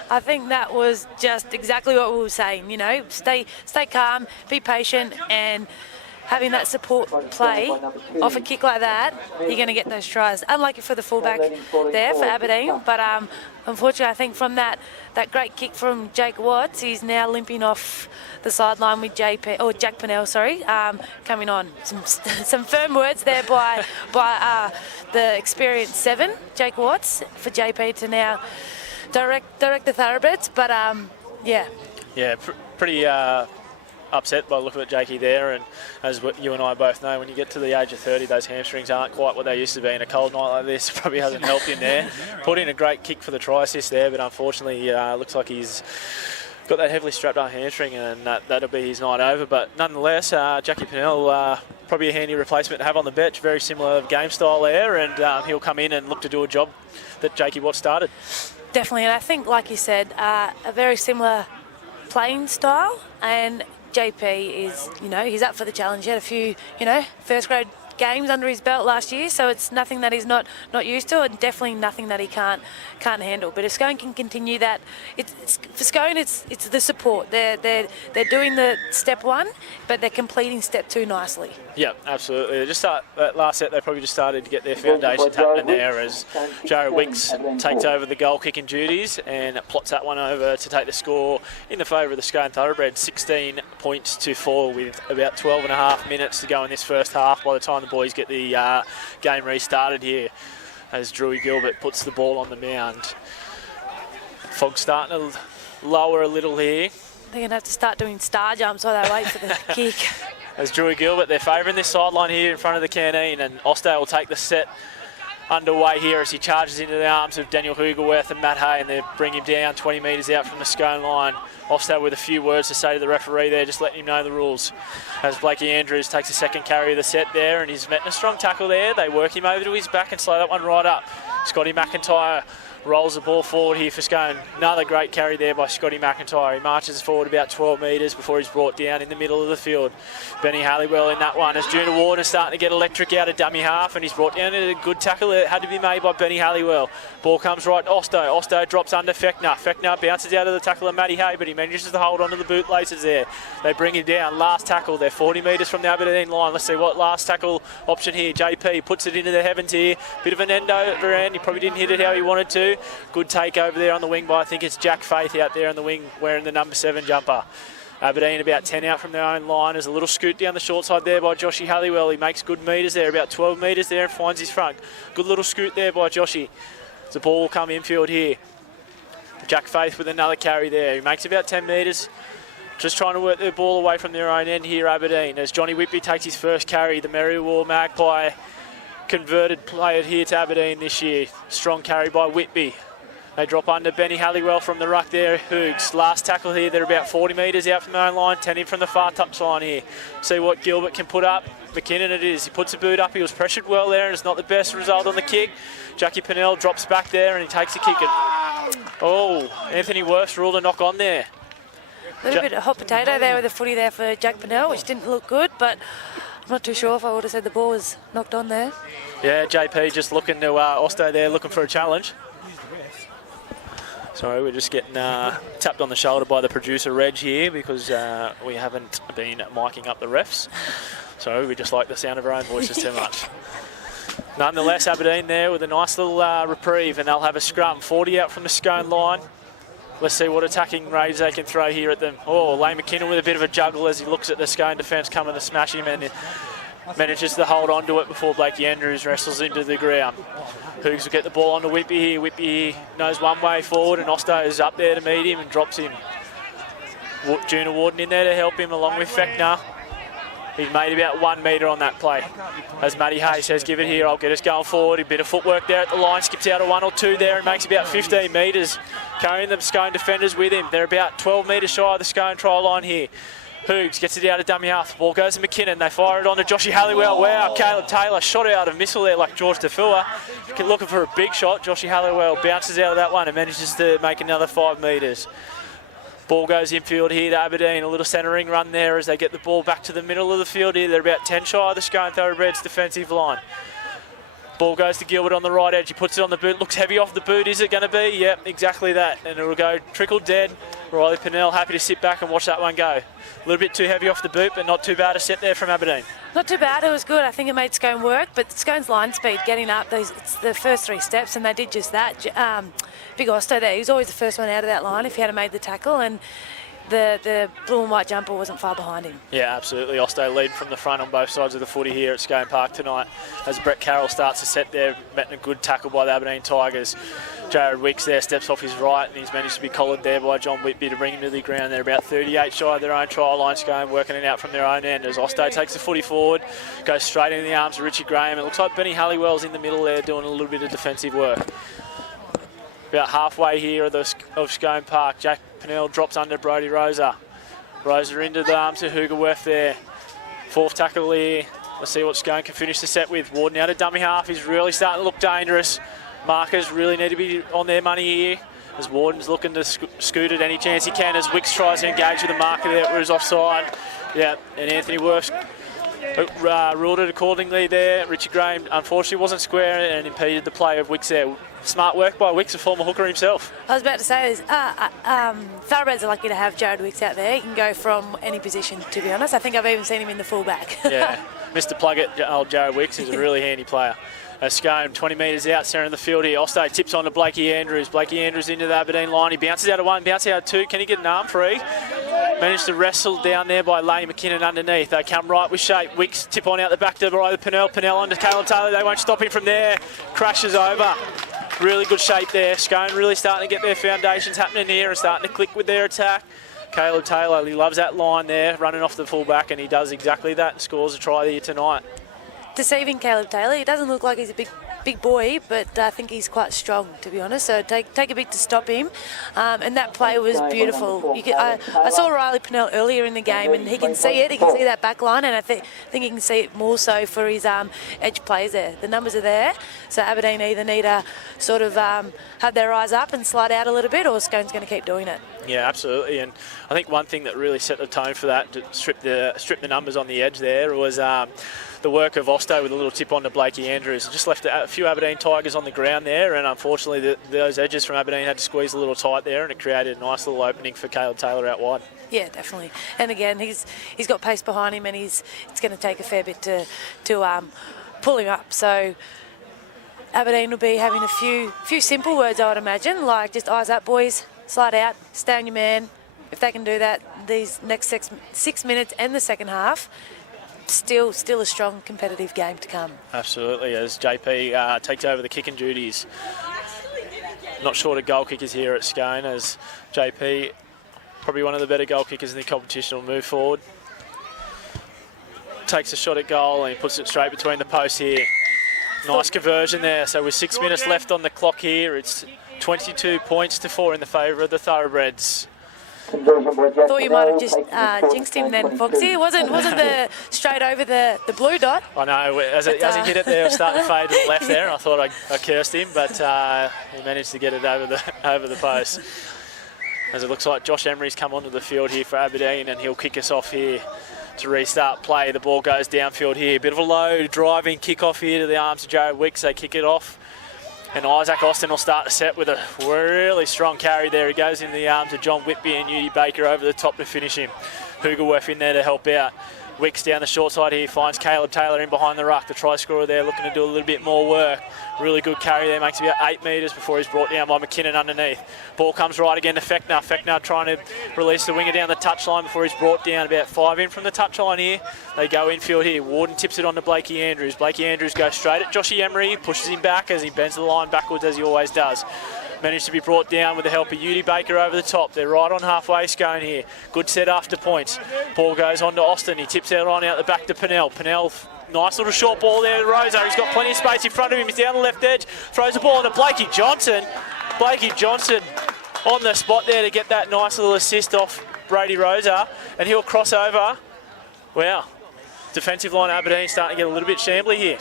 I think that was just exactly what we were saying, stay calm, be patient, and having that support play off a kick like that, you're going to get those tries. Unlucky for the fullback there for Aberdeen, but unfortunately I think from that great kick from Jake Watts, he's now limping off the sideline with Jack Pennell, coming on. Some firm words there by the experienced 7, Jake Watts, for JP to now direct the thoroughbreds, but yeah. Yeah, pretty upset by the look of it, Jakey, there, and as you and I both know, when you get to the age of 30, those hamstrings aren't quite what they used to be, and a cold night like this probably hasn't helped him there. Put in a great kick for the try assist there, but unfortunately looks like he's got that heavily strapped up hamstring, and that'll be his night over. But nonetheless, Jackie Pennell, probably a handy replacement to have on the bench, very similar game style there, and he'll come in and look to do a job that Jakey Watts started. Definitely, and I think, like you said, a very similar playing style, and JP is, he's up for the challenge. He had a few, first grade games under his belt last year, so it's nothing that he's not used to, and definitely nothing that he can't handle. But if Scone can continue that, for Scone, it's the support. They're doing the step 1, but they're completing step 2 nicely. Yeah, absolutely. That last set, they probably just started to get their foundations happening there as Jared Winks takes over the goal kicking duties and plots that one over to take the score in the favour of the Scone Thoroughbreds, 16 points to 4 with about 12 and a half minutes to go in this first half by the time the boys get the game restarted here, as Drewy Gilbert puts the ball on the mound. Fog's starting to lower a little here. They're going to have to start doing star jumps while they wait for the kick. As Drewy Gilbert, they're favouring this sideline here in front of the canteen, and Ostay will take the set underway here as he charges into the arms of Daniel Hugerworth and Matt Hay, and they bring him down 20 metres out from the Scone line. Ostay with a few words to say to the referee there, just letting him know the rules. As Blakey Andrews takes the second carry of the set there, and he's met a strong tackle there. They work him over to his back and slow that one right up. Scotty McIntyre rolls the ball forward here for Scone. Another great carry there by Scotty McIntyre. He marches forward about 12 metres before he's brought down in the middle of the field. Benny Halliwell in that one as Junior Ward is starting to get electric out of dummy half, and he's brought down a good tackle that had to be made by Benny Halliwell. Ball comes right to Osto. Osto drops under Fechner. Fechner bounces out of the tackle of Matty Hay, but he manages to hold onto the bootlaces there. They bring him down. Last tackle. They're 40 metres from the Aberdeen line. Let's see what last tackle option here. JP puts it into the heavens here. Bit of an end over end. He probably didn't hit it how he wanted to. Good take over there on the wing by, I think it's Jack Faith out there on the wing wearing the number 7 jumper. Aberdeen about 10 out from their own line. There's a little scoot down the short side there by Joshy Halliwell. He makes good metres there, about 12 metres there, and finds his front. Good little scoot there by Joshy. The ball will come infield here. Jack Faith with another carry there. He makes about 10 metres. Just trying to work the ball away from their own end here, Aberdeen. As Johnny Whitby takes his first carry, the Merriwar Magpie converted player here to Aberdeen this year. Strong carry by Whitby. They drop under Benny Halliwell from the ruck there. Hoogs, last tackle here. They're about 40 metres out from their own line. 10 in from the far touchline here. See what Gilbert can put up. McKinnon it is. He puts a boot up. He was pressured well there, and it's not the best result on the kick. Jackie Pennell drops back there, and he takes a kick. Oh, Anthony Worth's ruled a knock on there. A little bit of hot potato there with the footy there for Jack Pennell, which didn't look good, but I'm not too sure if I would have said the ball was knocked on there. Yeah, JP just looking to Osto there, looking for a challenge. Sorry, we're just getting tapped on the shoulder by the producer, Reg, here, because we haven't been miking up the refs. So we just like the sound of our own voices too much. Nonetheless, Aberdeen there with a nice little reprieve, and they'll have a scrum. 40 out from the Scone line. Let's see what attacking raids they can throw here at them. Oh, Lane McKinnon with a bit of a juggle as he looks at the Scone defence coming to smash him, and manages to hold on to it before Blakey Andrews wrestles into the ground. Hoogs will get the ball onto Whitby here. Whitby knows one way forward, and Osto is up there to meet him and drops him. Junior Warden in there to help him along with Fechner. He's made about 1 metre on that play. As Matty Hay says, give it here, I'll get us going forward. A bit of footwork there at the line, skips out of 1 or 2 there and makes about 15 metres, carrying the Scone defenders with him. They're about 12 metres shy of the Scone try line here. Hoogs gets it out of dummy half. The ball goes to McKinnon. They fire it on to Joshy Halliwell. Wow, Caleb Taylor shot out of missile there like George Tafua. Looking for a big shot. Joshy Halliwell bounces out of that one and manages to make another 5 metres. Ball goes infield here to Aberdeen. A little centering run there as they get the ball back to the middle of the field here. They're about 10 shy of the Scone Thoroughbreds defensive line. Ball goes to Gilbert on the right edge. He puts it on the boot. Looks heavy off the boot. Is it going to be? Yep, exactly that. And it'll go trickle dead. Riley Pennell happy to sit back and watch that one go. A little bit too heavy off the boot, but not too bad a set there from Aberdeen. Not too bad. It was good. I think it made Scone work, but Scone's line speed, getting up it's the first 3 steps, and they did just that. Big Osto there, he was always the first one out of that line if he had made the tackle, and the blue and white jumper wasn't far behind him. Yeah, absolutely. Osto lead from the front on both sides of the footy here at Scone Park tonight as Brett Carroll starts to set there, met a good tackle by the Aberdeen Tigers. Jared Wicks there steps off his right, and he's managed to be collared there by John Whitby to bring him to the ground. They're about 38 shy of their own try line. Scone working it out from their own end as Osto takes the footy forward, goes straight into the arms of Richie Graham. It looks like Benny Halliwell's in the middle there doing a little bit of defensive work. About halfway here of Scone Park, Jack Pennell drops under Brodie Rosa. Rosa into the arms of Hoogerworth there. 4th tackle here. Let's see what Scone can finish the set with. Warden out of dummy half. He's really starting to look dangerous. Markers really need to be on their money here as Warden's looking to scoot at any chance he can as Wicks tries to engage with the marker there where he's offside. Yeah, and Anthony Worth ruled it accordingly there. Richie Graham unfortunately wasn't square and impeded the play of Wicks there. Smart work by Wicks, a former hooker himself. I was about to say, Thoroughbreds are lucky to have Jared Wicks out there. He can go from any position, to be honest. I think I've even seen him in the fullback. Yeah, Mr. Pluggett, old Jared Wicks, is a really handy player. Scone 20 metres out, centre in the field here. Osto tips on to Blakey Andrews. Blakey Andrews into the Aberdeen line. He bounces out of 1, bounces out of 2. Can he get an arm free? Managed to wrestle down there by Lane McKinnon underneath. They come right with shape. Wicks tip on out the back to either Pennell. Pennell onto Caleb Taylor. They won't stop him from there. Crashes over. Really good shape there. Scone really starting to get their foundations happening here and starting to click with their attack. Caleb Taylor, he loves that line there, running off the fullback, and he does exactly that and scores a try here tonight. Deceiving Caleb Taylor. He doesn't look like he's a big boy, but I think he's quite strong, to be honest. So take a bit to stop him. And that play was beautiful. I saw Riley Pennell earlier in the game, and he can see it. He can see that back line, and I think he can see it more so for his edge plays there. The numbers are there. So Aberdeen either need to sort of have their eyes up and slide out a little bit, or Scone's going to keep doing it. Yeah, absolutely. And I think one thing that really set the tone for that, to strip the numbers on the edge there, was the work of Osto with a little tip on to Blakey Andrews. Just left a few Aberdeen Tigers on the ground there, and unfortunately those edges from Aberdeen had to squeeze a little tight there, and it created a nice little opening for Caleb Taylor out wide. Yeah, definitely. And again, he's got pace behind him, and it's going to take a fair bit to pull him up. So Aberdeen will be having a few simple words, I would imagine, like just eyes up, boys, slide out, stay on your man. If they can do that these next 6 minutes and the second half, still a strong competitive game to come. Absolutely, as JP takes over the kicking duties. Not short of goal kickers here at Scone, as JP, probably one of the better goal kickers in the competition, will move forward. Takes a shot at goal and he puts it straight between the posts here. Nice conversion there. So with 6 minutes left on the clock here, it's 22 points to 4 in the favour of the Thoroughbreds. Thought you might have just jinxed him then, Foxy. It wasn't the straight over the blue dot. I know, as he hit it there, it was starting to fade to the left there, and I thought I cursed him, but he managed to get it over the post. As it looks like Josh Emery's come onto the field here for Aberdeen, and he'll kick us off here to restart play. The ball goes downfield here. Bit of a low driving kick-off here to the arms of Jared Wicks. They kick it off. And Isaac Austin will start the set with a really strong carry there. He goes into the arms of John Whitby and Newty Baker over the top to finish him. Hoogerworth in there to help out. Wicks down the short side here, finds Caleb Taylor in behind the ruck. The try scorer there looking to do a little bit more work. Really good carry there, makes about 8 metres before he's brought down by McKinnon underneath. Ball comes right again to Fechner. Fechner trying to release the winger down the touchline before he's brought down about 5 in from the touchline here. They go infield here. Warden tips it on to Blakey Andrews. Blakey Andrews goes straight at Joshy Emery, pushes him back as he bends the line backwards as he always does. Managed to be brought down with the help of Newty Baker over the top. They're right on halfway Scone here. Good set after points. Ball goes on to Austin. He tips it on out the back to Pennell. Pennell, nice little short ball there to Rosa. He's got plenty of space in front of him. He's down the left edge. Throws the ball on to Blakey Johnson. Blakey Johnson on the spot there to get that nice little assist off Brodie Rosa. And he'll cross over. Wow. Defensive line Aberdeen starting to get a little bit shambly here.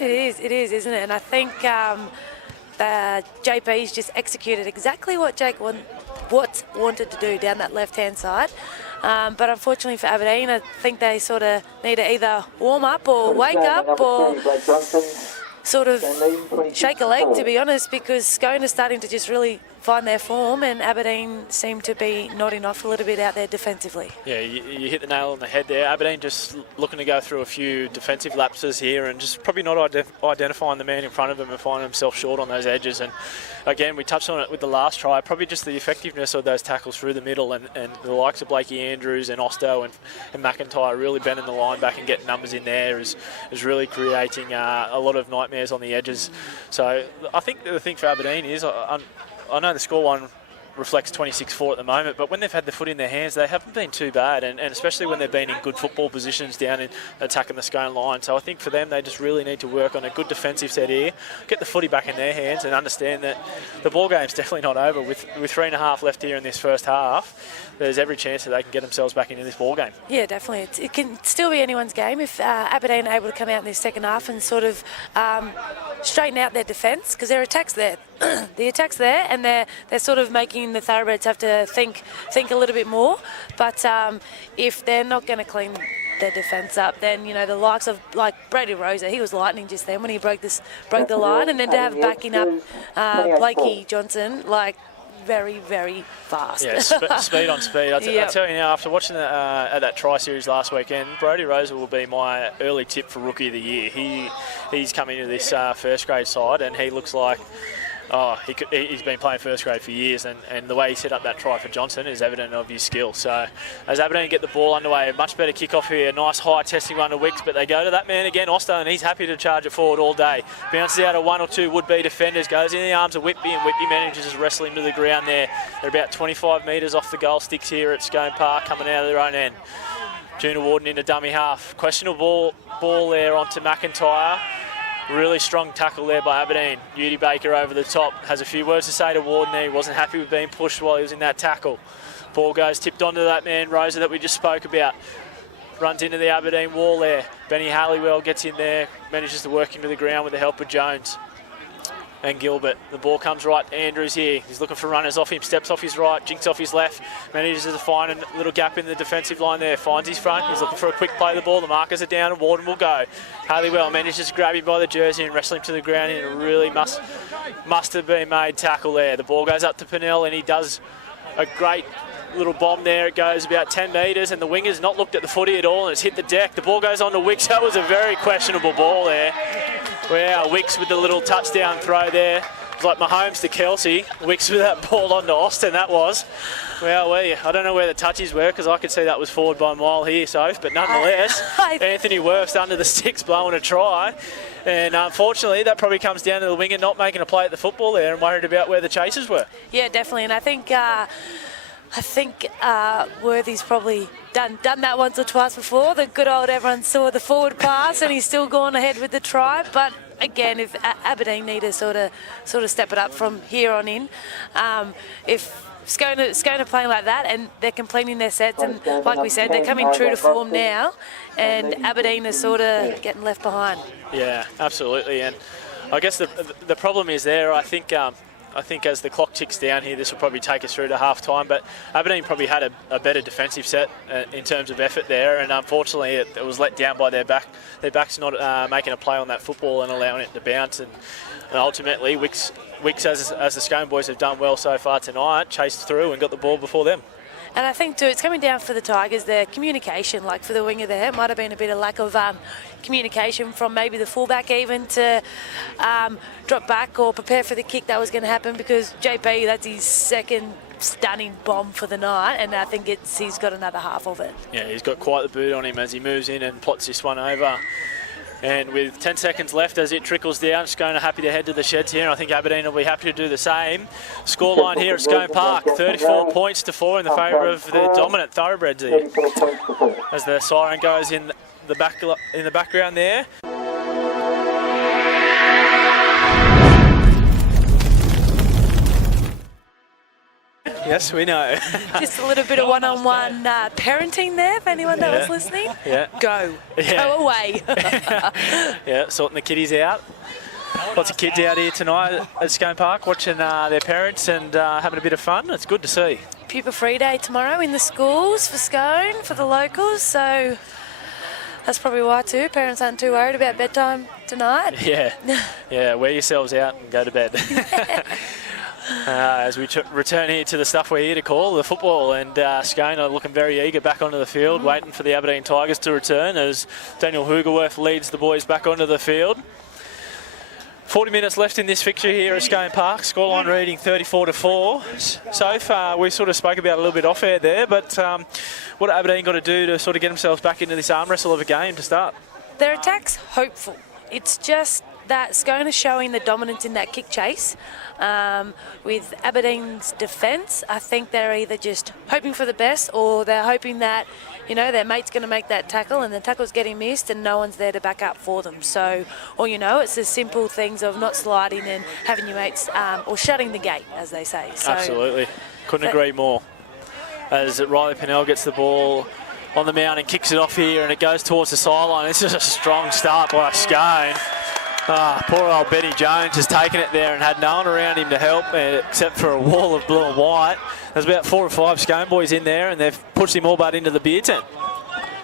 It is, isn't it? And I think JP's just executed exactly what Jake wanted to do down that left-hand side. But unfortunately for Aberdeen, I think they sort of need to either warm up or wake up or sort of shake a leg, to be honest, because Scone is starting to just really find their form, and Aberdeen seem to be nodding off a little bit out there defensively. Yeah, you hit the nail on the head there. Aberdeen just looking to go through a few defensive lapses here and just probably not identifying the man in front of them and finding himself short on those edges. And again, we touched on it with the last try, probably just the effectiveness of those tackles through the middle, and the likes of Blakey Andrews and Osto and McIntyre really bending the line back and getting numbers in there is really creating a lot of nightmares on the edges. So I think the thing for Aberdeen is, I know the score one reflects 26-4 at the moment, but when they've had the foot in their hands, they haven't been too bad, and especially when they've been in good football positions down in attacking the Scone line. So I think for them, they just really need to work on a good defensive set here, get the footy back in their hands, and understand that the ball game's definitely not over. With 3.5 left here in this first half, there's every chance that they can get themselves back into this ball game. Yeah, definitely. It can still be anyone's game if Aberdeen are able to come out in this second half and sort of straighten out their defence, because their attack's there. The attack's there, and they're sort of making the thoroughbreds have to think a little bit more. But if they're not going to clean their defence up, then the likes of like Brady Rosa, he was lightning just then when he broke the line, and then to have backing up Blakey Johnson, like very, very fast. Yeah, speed on speed. I tell you now, after watching at that try series last weekend, Brody Rosa will be my early tip for Rookie of the Year. He's coming into this first grade side, and he looks like he's been playing first grade for years, and the way he set up that try for Johnson is evident of his skill. So as Aberdeen get the ball underway, a much better kick-off here, nice high testing one to Wicks, but they go to that man again, Osto, and he's happy to charge it forward all day. Bounces out of one or two would-be defenders, goes in the arms of Whitby, and Whitby manages to wrestle him to the ground there. They're about 25 metres off the goal sticks here at Scone Park, coming out of their own end. Junior Warden into dummy half. Questionable ball there onto McIntyre. Really strong tackle there by Aberdeen. Udi Baker over the top. Has a few words to say to Warden there. He wasn't happy with being pushed while he was in that tackle. Ball goes tipped onto that man, Rosa, that we just spoke about. Runs into the Aberdeen wall there. Benny Halliwell gets in there. Manages to work him to the ground with the help of Jones and Gilbert. The ball comes right to Andrews here. He's looking for runners off him. Steps off his right. Jinks off his left. Manages to find a little gap in the defensive line there. Finds his front. He's looking for a quick play of the ball. The markers are down and Warden will go. Halliwell manages to grab him by the jersey and wrestle him to the ground in a really must have been made tackle there. The ball goes up to Pennell, and he does a great little bomb there. It goes about 10 metres, and the winger's not looked at the footy at all, and it's hit the deck. The ball goes on to Wicks. That was a very questionable ball there. Wow, Wicks with the little touchdown throw there. It was like Mahomes to Kelsey. Wicks with that ball onto Austin, that was. Well, I don't know where the touches were, because I could see that was forward by a mile here, Soph, but nonetheless, Anthony Worth's under the sticks blowing a try. And unfortunately, that probably comes down to the winger not making a play at the football there and worried about where the chasers were. Yeah, definitely, and I think Worthy's probably done that once or twice before. The good old everyone saw the forward pass, and he's still gone ahead with the try. But again, if Aberdeen need to sort of step it up from here on in, if Scone are playing like that and they're completing their sets, and like we said, they're coming true to form now, and Aberdeen is sort of getting left behind. Yeah, absolutely. And I guess the problem is there, I think as the clock ticks down here, this will probably take us through to half-time, but Aberdeen probably had a better defensive set in terms of effort there, and unfortunately it was let down by their back. Their back's not making a play on that football and allowing it to bounce, and ultimately Wicks as the Scone boys have done well so far tonight, chased through and got the ball before them. And I think too, it's coming down for the Tigers, their communication, like for the winger there, it might have been a bit of lack of communication from maybe the fullback even to drop back or prepare for the kick that was going to happen, because JP, that's his second stunning bomb for the night, and I think he's got another half of it. Yeah, he's got quite the boot on him as he moves in and plots this one over. And with 10 seconds left as it trickles down, Scone are happy to head to the sheds here, and I think Aberdeen will be happy to do the same. Scoreline here at Scone Park, 34 points to 4 in the favour of the dominant thoroughbreds here. As the siren goes in the background there. Yes, we know. Just a little bit of one-on-one parenting there for anyone that was listening. Yeah. Go away. Yeah, sorting the kiddies out. Lots of kids out here tonight at Scone Park watching their parents and having a bit of fun. It's good to see. Pupil Free Day tomorrow in the schools for Scone, for the locals, so that's probably why too. Parents aren't too worried about bedtime tonight. Yeah, wear yourselves out and go to bed. As we return here to the stuff we're here to call, the football, and Scone are looking very eager back onto the field, waiting for the Aberdeen Tigers to return as Daniel Hugerworth leads the boys back onto the field. 40 minutes left in this fixture here at Scone Park. Scoreline reading 34-4. So far, we sort of spoke about a little bit off air there, but what Aberdeen got to do to sort of get themselves back into this arm wrestle of a game to start? Their attack's hopeful. It's just that Scone is showing the dominance in that kick chase. With Aberdeen's defence, I think they're either just hoping for the best or they're hoping that, you know, their mate's going to make that tackle and the tackle's getting missed and no one's there to back up for them. So, or, you know, it's the simple things of not sliding and having your mates, or shutting the gate, as they say. So, absolutely. Couldn't agree more. As Riley Pennell gets the ball on the mount and kicks it off here and it goes towards the sideline. This is a strong start by Scone. Poor old Benny Jones has taken it there and had no one around him to help except for a wall of blue and white. There's about 4 or 5 Scone boys in there and they've pushed him all but into the beer tent.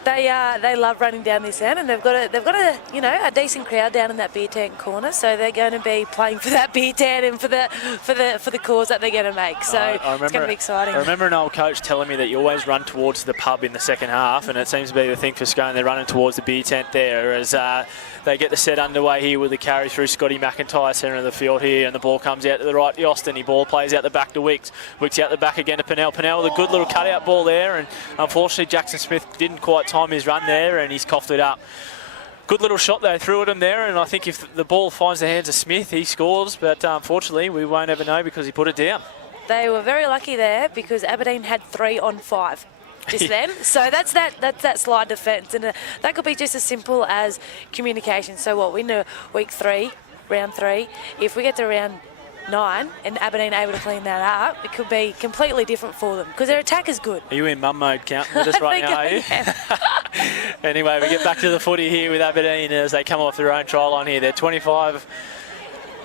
They love running down this end, and they've got a you know, a decent crowd down in that beer tent corner, so they're going to be playing for that beer tent and for the cause that they're going to make. So it's going to be exciting. I remember an old coach telling me that you always run towards the pub in the second half, and it seems to be the thing for Scone. They're running towards the beer tent there as they get the set underway here with the carry through Scotty McIntyre, centre of the field here, and the ball comes out to the right to Austin. He ball plays out the back to Wicks. Wicks out the back again to Pennell. Pennell with a good little cutout ball there, and unfortunately Jackson Smith didn't quite time his run there, and he's coughed it up. Good little shot they threw at him there, and I think if the ball finds the hands of Smith, he scores, but unfortunately we won't ever know because he put it down. They were very lucky there because Aberdeen had 3 on 5. Just then, so that's that slide defence, and that could be just as simple as communication. So what we know, week 3, round 3, if we get to round 9 and Aberdeen able to clean that up, it could be completely different for them because their attack is good. Are you in mum mode counting with us right now, are you? Anyway, we get back to the footy here with Aberdeen as they come off their own try line here. They're 25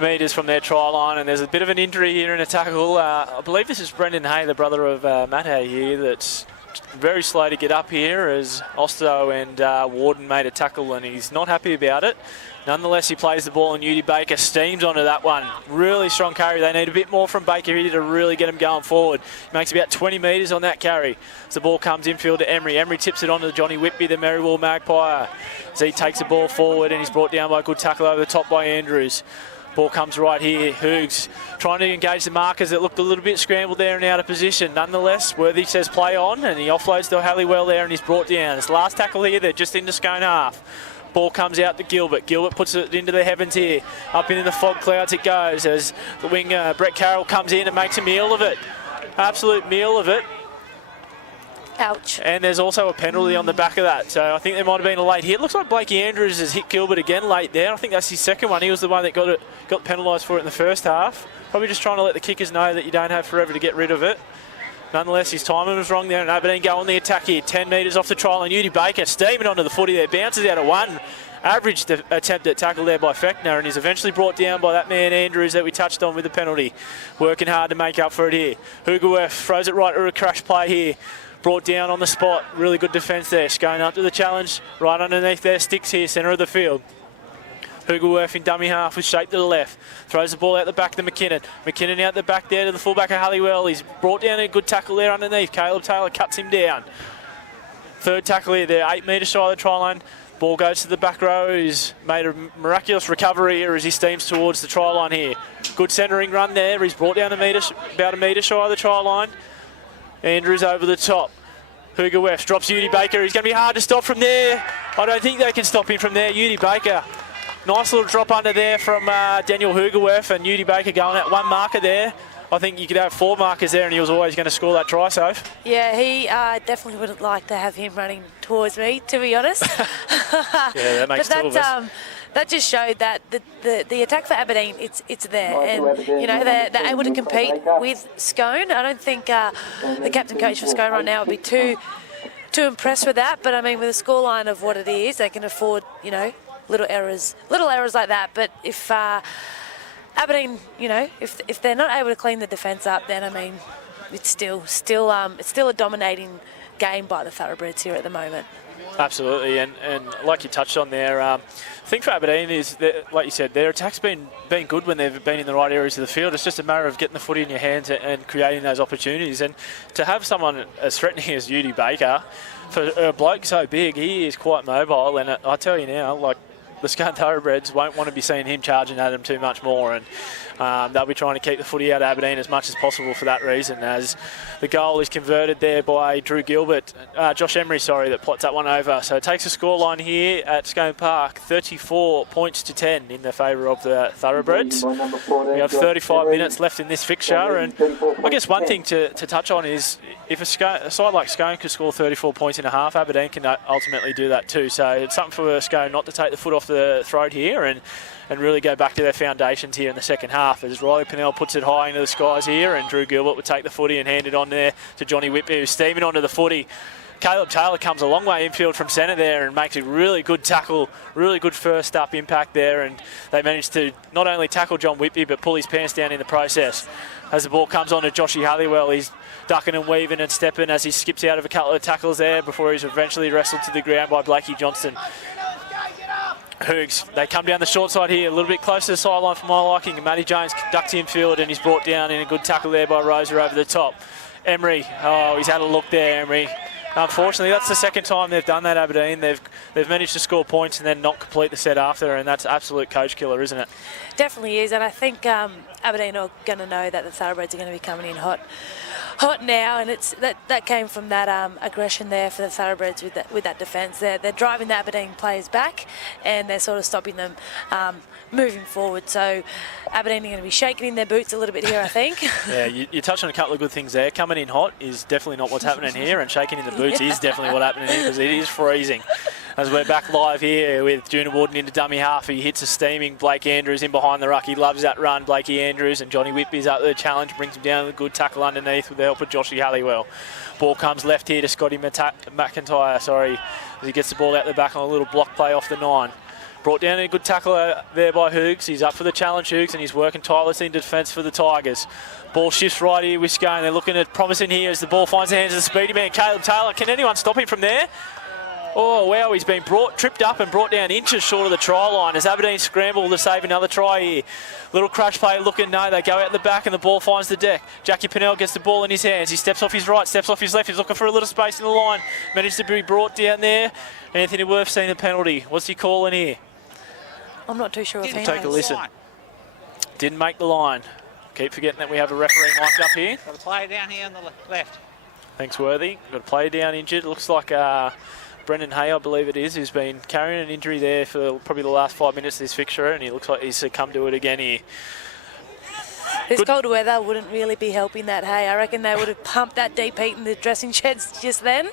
metres from their try line, and there's a bit of an injury here in a tackle. I believe this is Brendan Hay, the brother of Matt Hay here, that's very slow to get up here as Osto and Warden made a tackle and he's not happy about it. Nonetheless, he plays the ball and Udi Baker steams onto that one. Really strong carry. They need a bit more from Baker here to really get him going forward. He makes about 20 metres on that carry. As the ball comes infield to Emery. Emery tips it on to Johnny Whitby, the Merriwell Magpie. As he takes the ball forward and he's brought down by a good tackle over the top by Andrews. Ball comes right here. Hoogs trying to engage the markers that looked a little bit scrambled there and out of position. Nonetheless, Worthy says play on and he offloads to Halliwell there and he's brought down. It's last tackle here. They're just into Scone half. Ball comes out to Gilbert. Gilbert puts it into the heavens here. Up into the fog clouds it goes as the winger Brett Carroll comes in and makes a meal of it. Absolute meal of it. Ouch. And there's also a penalty on the back of that. So I think there might have been a late hit. Looks like Blakey Andrews has hit Gilbert again late there. I think that's his second one. He was the one that got penalised for it in the first half. Probably just trying to let the kickers know that you don't have forever to get rid of it. Nonetheless, his timing was wrong there, and Aberdeen go on the attack here. 10 metres off the try line. Udi Baker steaming onto the footy there. Bounces out of one. Average attempt at tackle there by Fechner, and he's eventually brought down by that man Andrews that we touched on with the penalty. Working hard to make up for it here. Hugerworth throws it right to a crash play here. Brought down on the spot. Really good defence there. Scone up to the challenge. Right underneath their sticks here, centre of the field. Hugerworth in dummy half with shape to the left. Throws the ball out the back to McKinnon. McKinnon out the back there to the fullback of Halliwell. He's brought down a good tackle there underneath. Caleb Taylor cuts him down. Third tackle here. They're 8 metres shy of the try line. Ball goes to the back row. He's made a miraculous recovery here as he steams towards the try line here. Good centering run there. He's brought down about a metre shy of the try line. Andrews over the top. Hugerworth drops Udi Baker. He's going to be hard to stop from there. I don't think they can stop him from there. Udi Baker. Nice little drop under there from Daniel Hugerworth, and Udi Baker going at one marker there. I think you could have 4 markers there and he was always going to score that try, Soph. Yeah, he definitely wouldn't like to have him running towards me, to be honest. Yeah, that makes 2 of us. That just showed that the attack for Aberdeen, it's there, and you know they're able to compete with Scone. I don't think the captain coach for Scone right now would be too impressed with that. But I mean, with a scoreline of what it is, they can afford, you know, little errors like that. But if Aberdeen, you know, if they're not able to clean the defence up, then I mean, it's still a dominating game by the Thoroughbreds here at the moment. Absolutely, and like you touched on there, the thing for Aberdeen is that, like you said, their attack's been good when they've been in the right areas of the field. It's just a matter of getting the footy in your hands and creating those opportunities. And to have someone as threatening as Judy Baker, for a bloke so big, he is quite mobile. And I tell you now, like, the Scone Thoroughbreds won't want to be seeing him charging at him too much more, and they'll be trying to keep the footy out of Aberdeen as much as possible for that reason, as the goal is converted there by Josh Emery, that plots that one over. So it takes a scoreline here at Scone Park, 34 points to 10 in the favour of the Thoroughbreds. We have 35 minutes left in this fixture, and I guess one thing to touch on is if a side like Scone could score 34 points in a half, Aberdeen can ultimately do that too. So it's something for Scone not to take the foot off the throat here and really go back to their foundations here in the second half, as Riley Pennell puts it high into the skies here, and Drew Gilbert would take the footy and hand it on there to Johnny Whitby, who's steaming onto the footy. Caleb Taylor comes a long way infield from centre there and makes a really good tackle, really good first up impact there, and they managed to not only tackle John Whitby but pull his pants down in the process. As the ball comes on to Joshy Halliwell, he's ducking and weaving and stepping as he skips out of a couple of tackles there before he's eventually wrestled to the ground by Blakey Johnston. Hoogs, they come down the short side here, a little bit closer to the sideline for my liking, and Matty Jones ducks infield and he's brought down in a good tackle there by Rosa over the top. Emery, he's had a look there, Emery. Unfortunately, that's the second time they've done that, Aberdeen. They've managed to score points and then not complete the set after, and that's absolute coach killer, isn't it? Definitely is, and I think Aberdeen are going to know that the Thoroughbreds are going to be coming in hot now, and it's that came from that aggression there for the Thoroughbreds with that defence. They're driving the Aberdeen players back, and they're sort of stopping them moving forward. So Aberdeen are going to be shaking in their boots a little bit here, I think. Yeah, you touched on a couple of good things there. Coming in hot is definitely not what's happening here, and shaking in the boots is definitely what's happening here, because it is freezing. As we're back live here with Junior Warden into dummy half, he hits a steaming Blake Andrews in behind the ruck. He loves that run, Blakey Andrews, and Johnny Whitby's up there, challenge, brings him down with a good tackle underneath with the help of Joshy Halliwell. Ball comes left here to Scotty McIntyre, as he gets the ball out the back on a little block play off the 9. Brought down a good tackle there by Hoogs. He's up for the challenge, Hoogs, and he's working tirelessly in defence for the Tigers. Ball shifts right here with Scone. They're looking at promising here as the ball finds the hands of the speedy man, Caleb Taylor. Can anyone stop him from there? Oh, wow, he's been tripped up and brought down inches short of the try line as Aberdeen scramble to save another try here. Little crash play looking, no, they go out the back and the ball finds the deck. Jackie Pennell gets the ball in his hands. He steps off his right, steps off his left. He's looking for a little space in the line. Managed to be brought down there. Anthony Worth seeing the penalty. What's he calling here? I'm not too sure if he knows. Take a listen. Didn't make the line. Keep forgetting that we have a referee mic'd up here. Got a player down here on the left. Thanks, Worthy. Got a player down injured. Looks like Brendan Hay, I believe it is, who's been carrying an injury there for probably the last 5 minutes of this fixture, and he looks like he's succumbed to it again here. This cold weather wouldn't really be helping that, hey. I reckon they would have pumped that deep heat in the dressing sheds just then.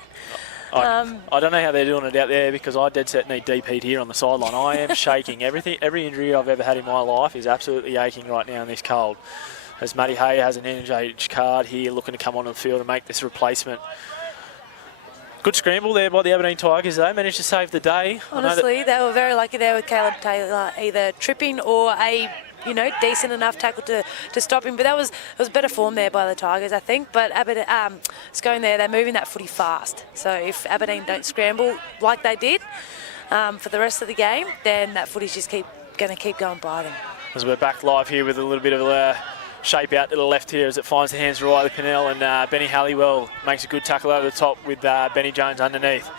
I don't know how they're doing it out there, because I dead set need deep heat here on the sideline. I am shaking. Every injury I've ever had in my life is absolutely aching right now in this cold. As Matty Hay has an NH card here, looking to come onto the field and make this replacement. Good scramble there by the Aberdeen Tigers, though. Managed to save the day. Honestly, they were very lucky there with Caleb Taylor either tripping or a decent enough tackle to stop him. But it was better form there by the Tigers, I think. But Scone there, they're moving that footy fast. So if Aberdeen don't scramble like they did for the rest of the game, then that footy's just going to keep going by them. As we're back live here with a little bit of a shape out to the left here as it finds the hands of Riley Pennell, and Benny Halliwell makes a good tackle over the top with Benny Jones underneath.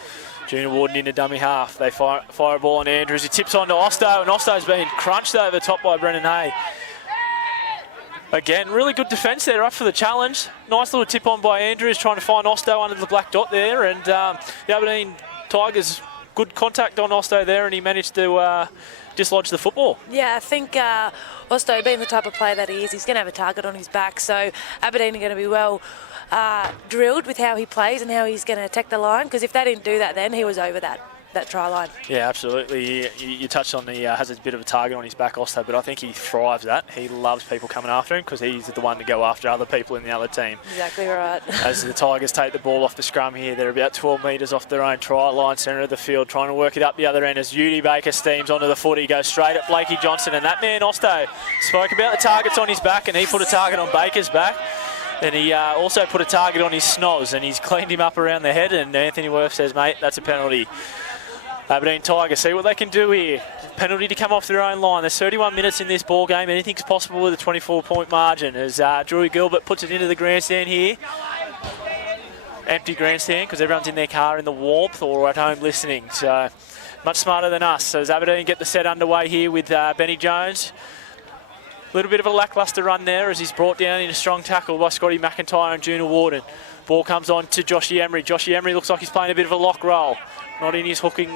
Junior Warden into dummy half. They fire a ball on Andrews. He tips on to Osto, and Osto's been crunched over the top by Brendan Hay. Again, really good defence there, up for the challenge. Nice little tip on by Andrews, trying to find Osto under the black dot there, and the Aberdeen Tigers, good contact on Osto there, and he managed to dislodge the football. Yeah, I think Osto, being the type of player that he is, he's going to have a target on his back, so Aberdeen are going to be well drilled with how he plays and how he's going to attack the line, because if they didn't do that then, he was over that try line. Yeah, absolutely. You touched on he has a bit of a target on his back, Osto, but I think he thrives that. He loves people coming after him, because he's the one to go after other people in the other team. Exactly right. As the Tigers take the ball off the scrum here, they're about 12 metres off their own try line, centre of the field, trying to work it up the other end as Judy Baker steams onto the footy, goes straight at Blakey Johnston, and that man Osto spoke about the targets on his back, and he put a target on Baker's back. And he also put a target on his snoz, and he's cleaned him up around the head, and Anthony Worth says, mate, that's a penalty. Aberdeen Tigers see what they can do here. Penalty to come off their own line. There's 31 minutes in this ball game. Anything's possible with a 24-point margin as Drew Gilbert puts it into the grandstand here. Empty grandstand because everyone's in their car in the warmth or at home listening. So much smarter than us. So as Aberdeen get the set underway here with Benny Jones. A little bit of a lacklustre run there as he's brought down in a strong tackle by Scotty McIntyre and Juna Warden. Ball comes on to Joshy Emery. Joshy Emery looks like he's playing a bit of a lock roll. Not in his hooking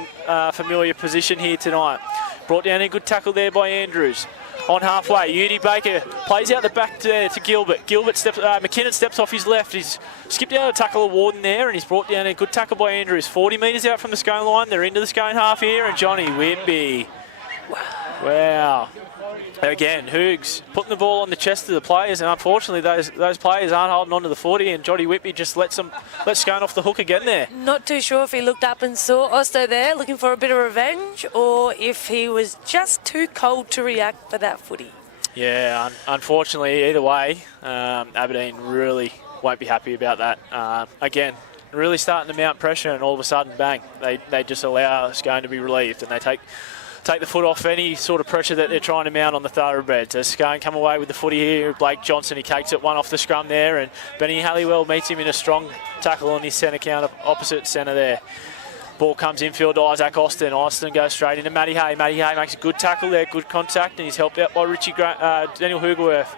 familiar position here tonight. Brought down a good tackle there by Andrews. On halfway, Udi Baker plays out the back there to Gilbert. McKinnon steps off his left. He's skipped out a tackle of Warden there, and he's brought down a good tackle by Andrews. 40 metres out from the Scone line. They're into the Scone half here, and Johnny Whitby. Wow. Again, Hoogs putting the ball on the chest of the players, and unfortunately those players aren't holding on to the footy, and Johnny Whitby just let Scone off the hook again there. Not too sure if he looked up and saw Osto there looking for a bit of revenge, or if he was just too cold to react for that footy. Yeah, unfortunately, either way, Aberdeen really won't be happy about that. Again, really starting to mount pressure, and all of a sudden, bang, they just allow Scone to be relieved, and they take the foot off any sort of pressure that they're trying to mount on the thoroughbreds. As Scone come away with the footy here, Blake Johnson, he cakes it one off the scrum there, and Benny Halliwell meets him in a strong tackle on his centre counter, opposite centre there. Ball comes infield to Isaac Austin. Austin goes straight into Matty Hay. Matty Hay makes a good tackle there, good contact, and he's helped out by Daniel Hoogerwerth.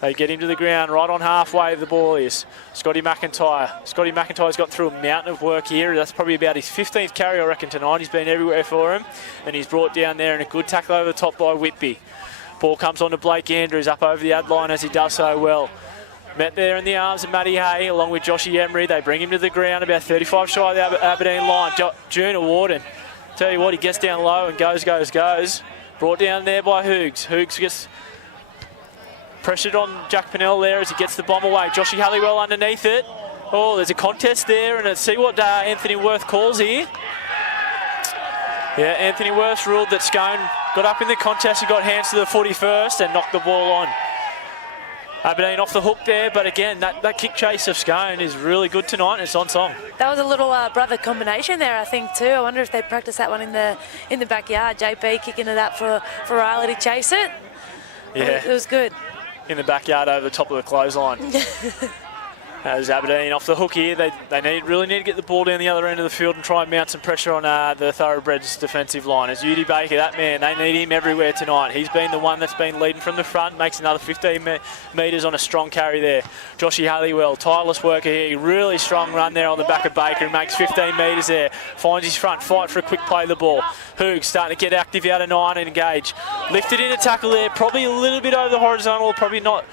They get him to the ground right on halfway of the ball is Scotty McIntyre. Scotty McIntyre's got through a mountain of work here. That's probably about his 15th carry, I reckon, tonight. He's been everywhere for him. And he's brought down there and a good tackle over the top by Whitby. Ball comes on to Blake Andrews up over the ad line as he does so well. Met there in the arms of Matty Hay along with Joshy Emery. They bring him to the ground about 35 shy of the Aberdeen line. Juna Warden. Tell you what, he gets down low and goes. Brought down there by Hoogs. Hoogs gets pressured on Jack Pennell there as he gets the bomb away. Joshy Halliwell underneath it. Oh, there's a contest there, and let's see what Anthony Worth calls here. Yeah, Anthony Worth ruled that Scone got up in the contest and got hands to the footy first and knocked the ball on. Aberdeen off the hook there, but again, that kick chase of Scone is really good tonight, and it's on song. That was a little brother combination there, I think, too. I wonder if they practiced that one in the backyard. JP kicking it up for Riley to chase it. Yeah. It was good. In the backyard over the top of the clothesline. As Aberdeen off the hook here, they really need to get the ball down the other end of the field and try and mount some pressure on the Thoroughbreds defensive line. As Udi Baker, that man, they need him everywhere tonight. He's been the one that's been leading from the front, makes another 15 metres on a strong carry there. Joshy Halliwell, tireless worker here, really strong run there on the back of Baker and makes 15 metres there. Finds his front, fight for a quick play of the ball. Hoogs starting to get active out of 9 and engage. Lifted in a tackle there, probably a little bit over the horizontal, probably not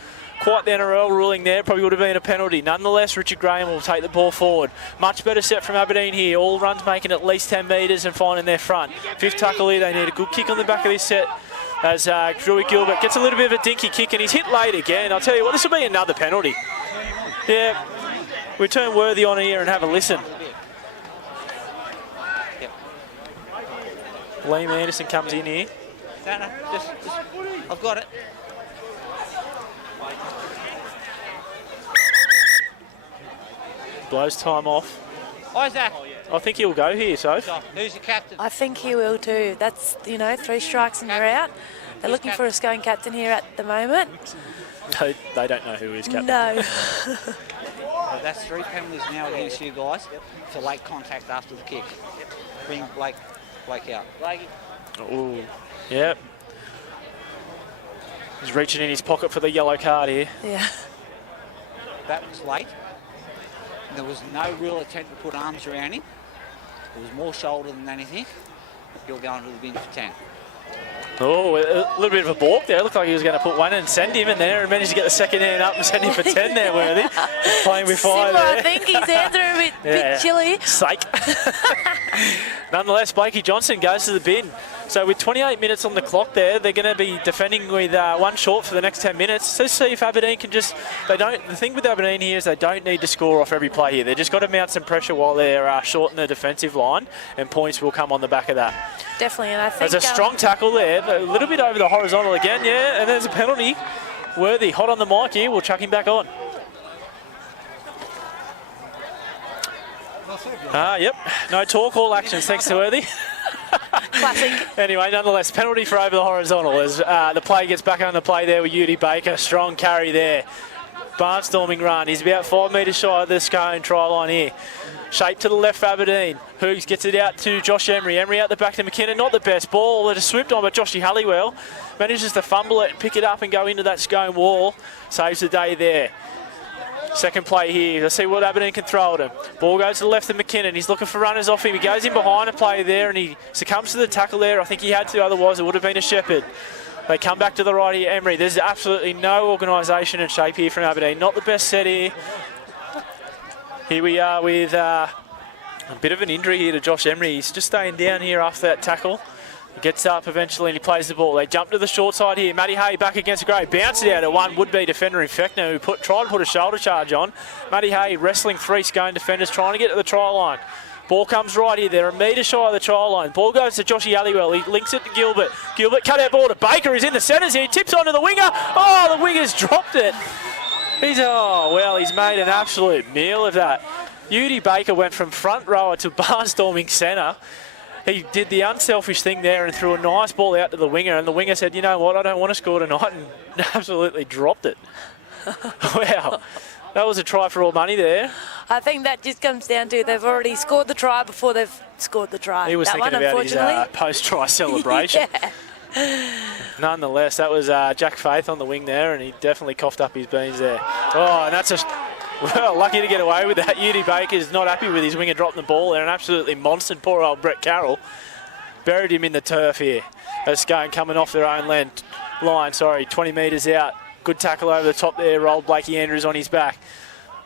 quite the NRL ruling there, probably would have been a penalty. Nonetheless, Richard Graham will take the ball forward. Much better set from Aberdeen here. All runs making at least 10 metres and finding their front. Fifth tackle here, they need a good kick on the back of this set as Drew Gilbert gets a little bit of a dinky kick and he's hit late again. I'll tell you what, this will be another penalty. Yeah, we turn Worthy on here and have a listen. Liam Anderson comes in here. No, just I've got it. Blows time off. Isaac. I think he'll go here, Soph. Who's the captain? I think he will too. That's, 3 strikes and you're out. They're looking for a Scone captain here at the moment. They don't know who is captain. No. So that's 3 penalties now against you guys for late contact after the kick. Bring Blake out. Oh, yep. He's reaching in his pocket for the yellow card here. Yeah. That was late. There was no real attempt to put arms around him. It was more shoulder than anything. He'll go into the bin for 10. Oh, a little bit of a balk there. It looked like he was going to put one and send him in there and managed to get the second hand up and send him for 10 there, Worthy. Playing with fire there. I think his hands are a bit chilly. Sake. Nonetheless, Blakey Johnson goes to the bin. So with 28 minutes on the clock there, they're going to be defending with one short for the next 10 minutes. Let's see if Aberdeen can just... The thing with Aberdeen here is they don't need to score off every play here. They've just got to mount some pressure while they're short in the defensive line, and points will come on the back of that. Definitely, and I think... There's a strong tackle there, a little bit over the horizontal again, yeah, and there's a penalty. Worthy, hot on the mic here, we'll chuck him back on. Yep. No talk, all actions, thanks to Worthy. Classic. Anyway, nonetheless, penalty for over the horizontal as the play gets back on the play there with Udi Baker. Strong carry there. Barnstorming run. He's about 5 metres shy of the Scone try line here. Shape to the left for Aberdeen. Hoogs gets it out to Josh Emery. Emery out the back to McKinnon. Not the best ball. It is swept on, but Joshy Halliwell manages to fumble it, pick it up and go into that Scone wall. Saves the day there. Second play here. Let's see what Aberdeen can throw at him. Ball goes to the left of McKinnon. He's looking for runners off him. He goes in behind a player there and he succumbs to the tackle there. I think he had to, otherwise it would have been a Shepherd. They come back to the right here, Emery. There's absolutely no organisation and shape here from Aberdeen. Not the best set here. Here we are with a bit of an injury here to Josh Emery. He's just staying down here after that tackle. He gets up eventually and he plays the ball. They jump to the short side here. Matty Hay back against Gray. Bounce it out at one would-be defender in Fechner who tried to put a shoulder charge on. Matty Hay wrestling 3 Scone defenders trying to get to the try line. Ball comes right here. They're a metre shy of the try line. Ball goes to Joshy Halliwell. He links it to Gilbert. Gilbert cut out ball to Baker. He's in the centres here. He tips onto the winger. Oh, the winger's dropped it. He's made an absolute meal of that. Udi Baker went from front rower to barnstorming centre. He did the unselfish thing there and threw a nice ball out to the winger, and the winger said, you know what, I don't want to score tonight, and absolutely dropped it. Wow. That was a try for all money there. I think that just comes down to they've already scored the try before they've scored the try. He was thinking about his post-try celebration. Yeah. Nonetheless, that was Jack Faith on the wing there, and he definitely coughed up his beans there. Oh, and that's lucky to get away with that. Udi Baker's not happy with his winger dropping the ball there and absolutely monstered poor old Brett Carroll. Buried him in the turf here. As Scone coming off their own line, 20 metres out. Good tackle over the top there, rolled Blakey Andrews on his back.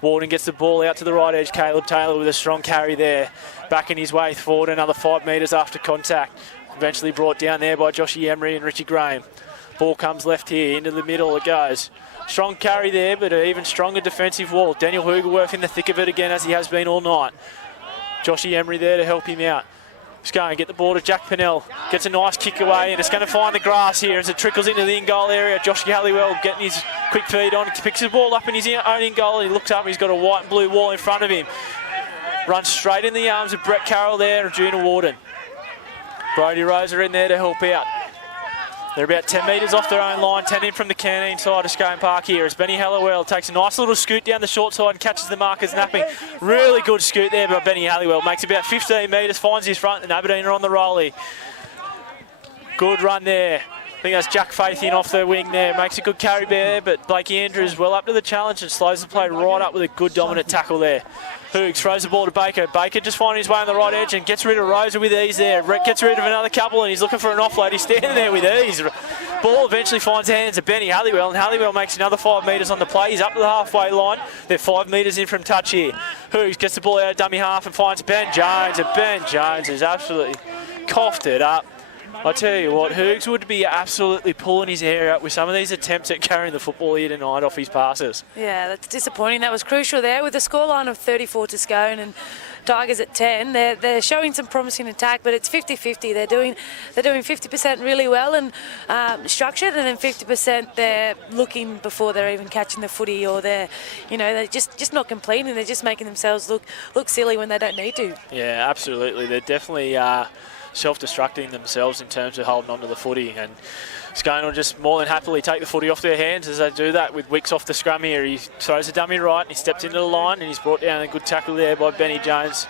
Warden gets the ball out to the right edge. Caleb Taylor with a strong carry there. Backing his way forward another 5 metres after contact. Eventually brought down there by Joshy Emery and Richie Graham. Ball comes left here, into the middle it goes. Strong carry there, but an even stronger defensive wall. Daniel Hugerworth in the thick of it again as he has been all night. Joshy Emery there to help him out. Scone get the ball to Jack Pennell. Gets a nice kick away and it's going to find the grass here as it trickles into the in-goal area. Joshy Halliwell getting his quick feed on. Picks the ball up in his own in-goal and he looks up and he's got a white and blue wall in front of him. Runs straight in the arms of Brett Carroll there and Juna Warden. Brodie Rose are in there to help out. They're about 10 metres off their own line, 10 in from the canteen side of Scone Park here as Benny Halliwell takes a nice little scoot down the short side and catches the markers napping. Really good scoot there by Benny Halliwell. Makes about 15 metres, finds his front and Aberdeen are on the rollie. Good run there. I think that's Jack Faith in off the wing there. Makes a good carry there, but Blakey Andrews well up to the challenge and slows the play right up with a good dominant tackle there. Hoogs throws the ball to Baker. Baker just finding his way on the right edge and gets rid of Rosa with ease there. Gets rid of another couple and he's looking for an offload. He's standing there with ease. Ball eventually finds the hands of Benny Halliwell and Halliwell makes another 5 metres on the play. He's up to the halfway line. They're 5 metres in from touch here. Hoogs gets the ball out of dummy half and finds Ben Jones, and Ben Jones has absolutely coughed it up. I tell you what, Hoogs would be absolutely pulling his hair out with some of these attempts at carrying the football here tonight off his passes. Yeah, that's disappointing. That was crucial there with a scoreline of 34 to Scone and Tigers at 10. They're showing some promising attack, but it's 50-50. They're doing 50% really well and structured, and then 50% they're looking before they're even catching the footy, or they're just not completing. They're just making themselves look silly when they don't need to. Yeah, absolutely. They're definitely self-destructing themselves in terms of holding on to the footy, and Scone will just more than happily take the footy off their hands as they do that with Wicks off the scrum here. He throws a dummy right and he steps into the line and he's brought down a good tackle there by Benny Jones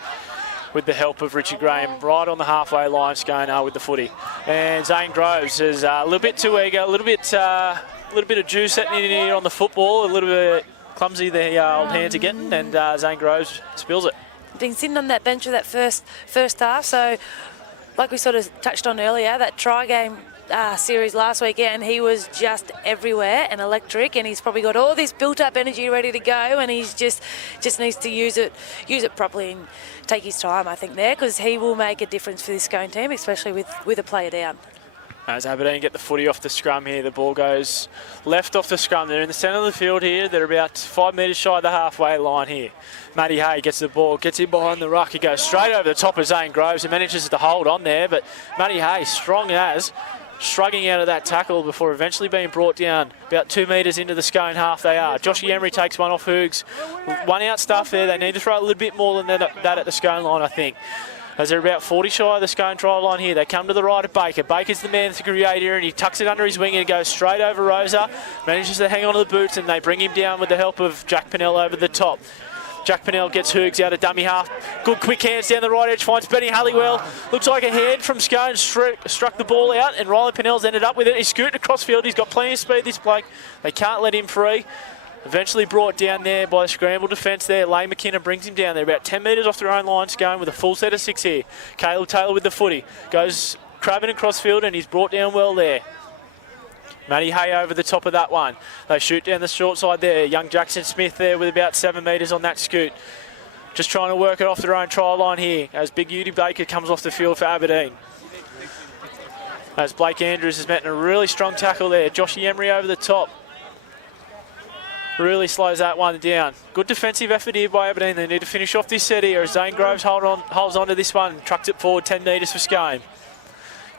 with the help of Richie Graham right on the halfway line. Scone with the footy, and Zane Groves is a little bit too eager, a little bit of juice setting in here on the football, a little bit clumsy the old hands are getting, and Zane Groves spills it. Been sitting on that bench for that first half, so like we sort of touched on earlier, that try game series last weekend, he was just everywhere and electric, and he's probably got all this built-up energy ready to go, and he's just needs to use it properly and take his time, I think, there, because he will make a difference for this Scone team, especially with a player down. As Aberdeen get the footy off the scrum here, the ball goes left off the scrum. They're in the centre of the field here. They're about 5 metres shy of the halfway line here. Matty Hay gets the ball, gets in behind the ruck. He goes straight over the top of Zane Groves and manages to hold on there. But Matty Hay, strong as, struggling out of that tackle before eventually being brought down. About 2 metres into the Scone half they are. Joshy Emery takes one off Hoogs. One out stuff there. They need to throw a little bit more than that at the Scone line, I think. As they're about 40 shy of the Scone try line here. They come to the right of Baker. Baker's the man to create here, and he tucks it under his wing and goes straight over Rosa. Manages to hang on to the boots, and they bring him down with the help of Jack Pennell over the top. Jack Pennell gets Hoogs out of dummy half. Good quick hands down the right edge, finds Benny Halliwell. Looks like a hand from Scone struck the ball out, and Riley Pennell's ended up with it. He's scooting across field. He's got plenty of speed, this bloke. They can't let him free. Eventually brought down there by the scramble defence there. Lane McKinnon brings him down there. About 10 metres off their own line, Scone with a full set of 6 here. Caleb Taylor with the footy. Goes crabbing across field, and he's brought down well there. Matty Hay over the top of that one. They shoot down the short side there. Young Jackson Smith there with about 7 metres on that scoot. Just trying to work it off their own try line here as Big Udi Baker comes off the field for Aberdeen. As Blake Andrews has met a really strong tackle there. Joshy Emery over the top. Really slows that one down. Good defensive effort here by Aberdeen. They need to finish off this set here as Zane Groves holds on to this one. Trucks it forward 10 metres for Scone.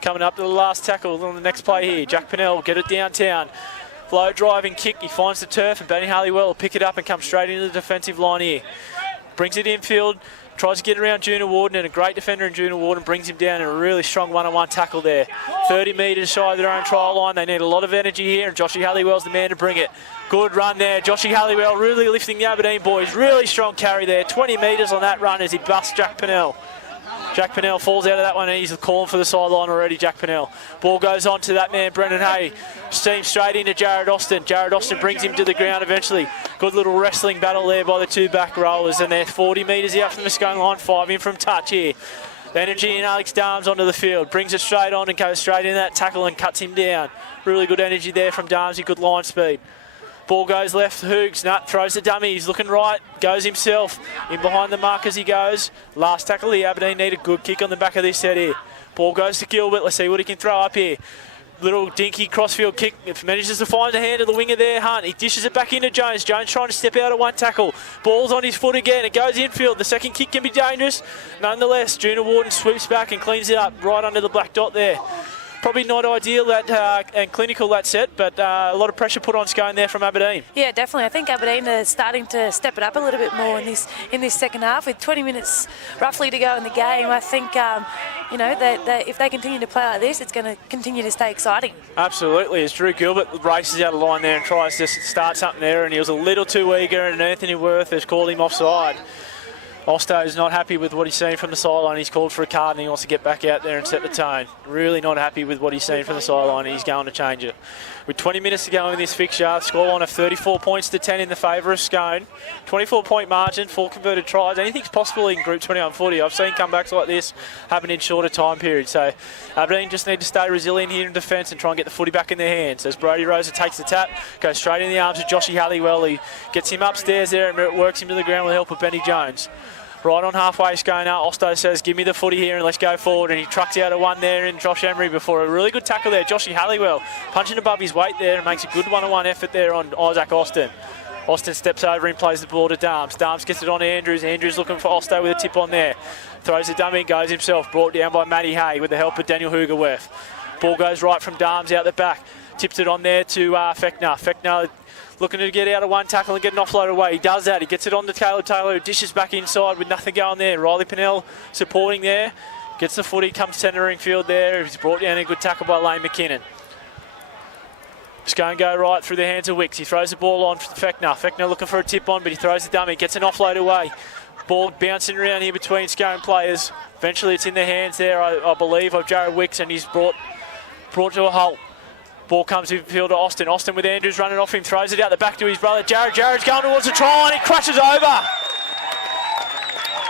Coming up to the last tackle on the next play here. Jack Pennell get it downtown. Flow driving kick. He finds the turf, and Benny Halliwell will pick it up and come straight into the defensive line here. Brings it infield. Tries to get around Junior Warden, and a great defender in Junior Warden brings him down in a really strong one-on-one tackle there. 30 metres shy of their own trial line. They need a lot of energy here, and Joshy Halliwell's the man to bring it. Good run there. Joshy Halliwell really lifting the Aberdeen boys. Really strong carry there. 20 metres on that run as he busts Jack Pennell. Jack Pennell falls out of that one, and he's calling for the sideline already, Jack Pennell. Ball goes on to that man, Brendan Hay. Steams straight into Jared Austin. Jared Austin brings him to the ground eventually. Good little wrestling battle there by the 2 back rowers, and they're 40 metres out from the Scone line, 5 in from touch here. Energy and Alex Darms onto the field. Brings it straight on and goes straight into that tackle and cuts him down. Really good energy there from Darmsy, good line speed. Ball goes left, Hoogs, throws the dummy, he's looking right, goes himself, in behind the mark as he goes. Last tackle here, Aberdeen need a good kick on the back of this set here. Ball goes to Gilbert, let's see what he can throw up here. Little dinky crossfield kick, if manages to find the hand of the winger there, Hunt. He dishes it back into Jones. Jones trying to step out of one tackle. Ball's on his foot again, it goes infield. The second kick can be dangerous. Nonetheless, Junior Warden sweeps back and cleans it up right under the black dot there. Probably not ideal and clinical that set, but a lot of pressure put on Scone there from Aberdeen. Yeah, definitely. I think Aberdeen are starting to step it up a little bit more in this second half with 20 minutes roughly to go in the game. I think you know that if they continue to play like this, it's going to continue to stay exciting. Absolutely. As Drew Gilbert races out of line there and tries to start something there, and he was a little too eager, and Anthony Worth has called him offside. Osto is not happy with what he's seen from the sideline. He's called for a card and he wants to get back out there and set the tone. Really not happy with what he's seen from the sideline, and he's going to change it. With 20 minutes to go in this fixture, scoreline of 34 points to 10 in the favour of Scone. 24-point margin, 4 converted tries. Anything's possible in Group 21 footy. I've seen comebacks like this happen in shorter time periods. So Aberdeen just need to stay resilient here in defence and try and get the footy back in their hands. As Brody Rosa takes the tap, goes straight in the arms of Joshy Halliwell. He gets him upstairs there and works him to the ground with the help of Benny Jones. Right on halfway, Scone out. Osto says, give me the footy here and let's go forward. And he trucks out of one there in Josh Emery before a really good tackle there. Joshy Halliwell punching above his weight there and makes a good one-on-one effort there on Isaac Austin. Austin steps over and plays the ball to Darms. Darms gets it on to Andrews. Andrews looking for Osto with a tip on there. Throws the dummy, goes himself. Brought down by Matty Hay with the help of Daniel Hoogerwerth. Ball goes right from Darms out the back. Tips it on there to Fechner. Fechner looking to get out of one tackle and get an offload away. He does that. He gets it on to Caleb Taylor, who dishes back inside with nothing going there. Riley Pennell supporting there. Gets the footy, comes centering field there. He's brought down a good tackle by Lane McKinnon. Scone go right through the hands of Wicks. He throws the ball on for Fechner. Fechner looking for a tip on, but he throws the dummy. Gets an offload away. Ball bouncing around here between Scone players. Eventually it's in the hands there, I believe, of Jared Wicks, and he's brought to a halt. Ball comes in field to Austin. Austin with Andrews running off him, throws it out the back to his brother Jared. Jared's going towards the try line, he crashes over.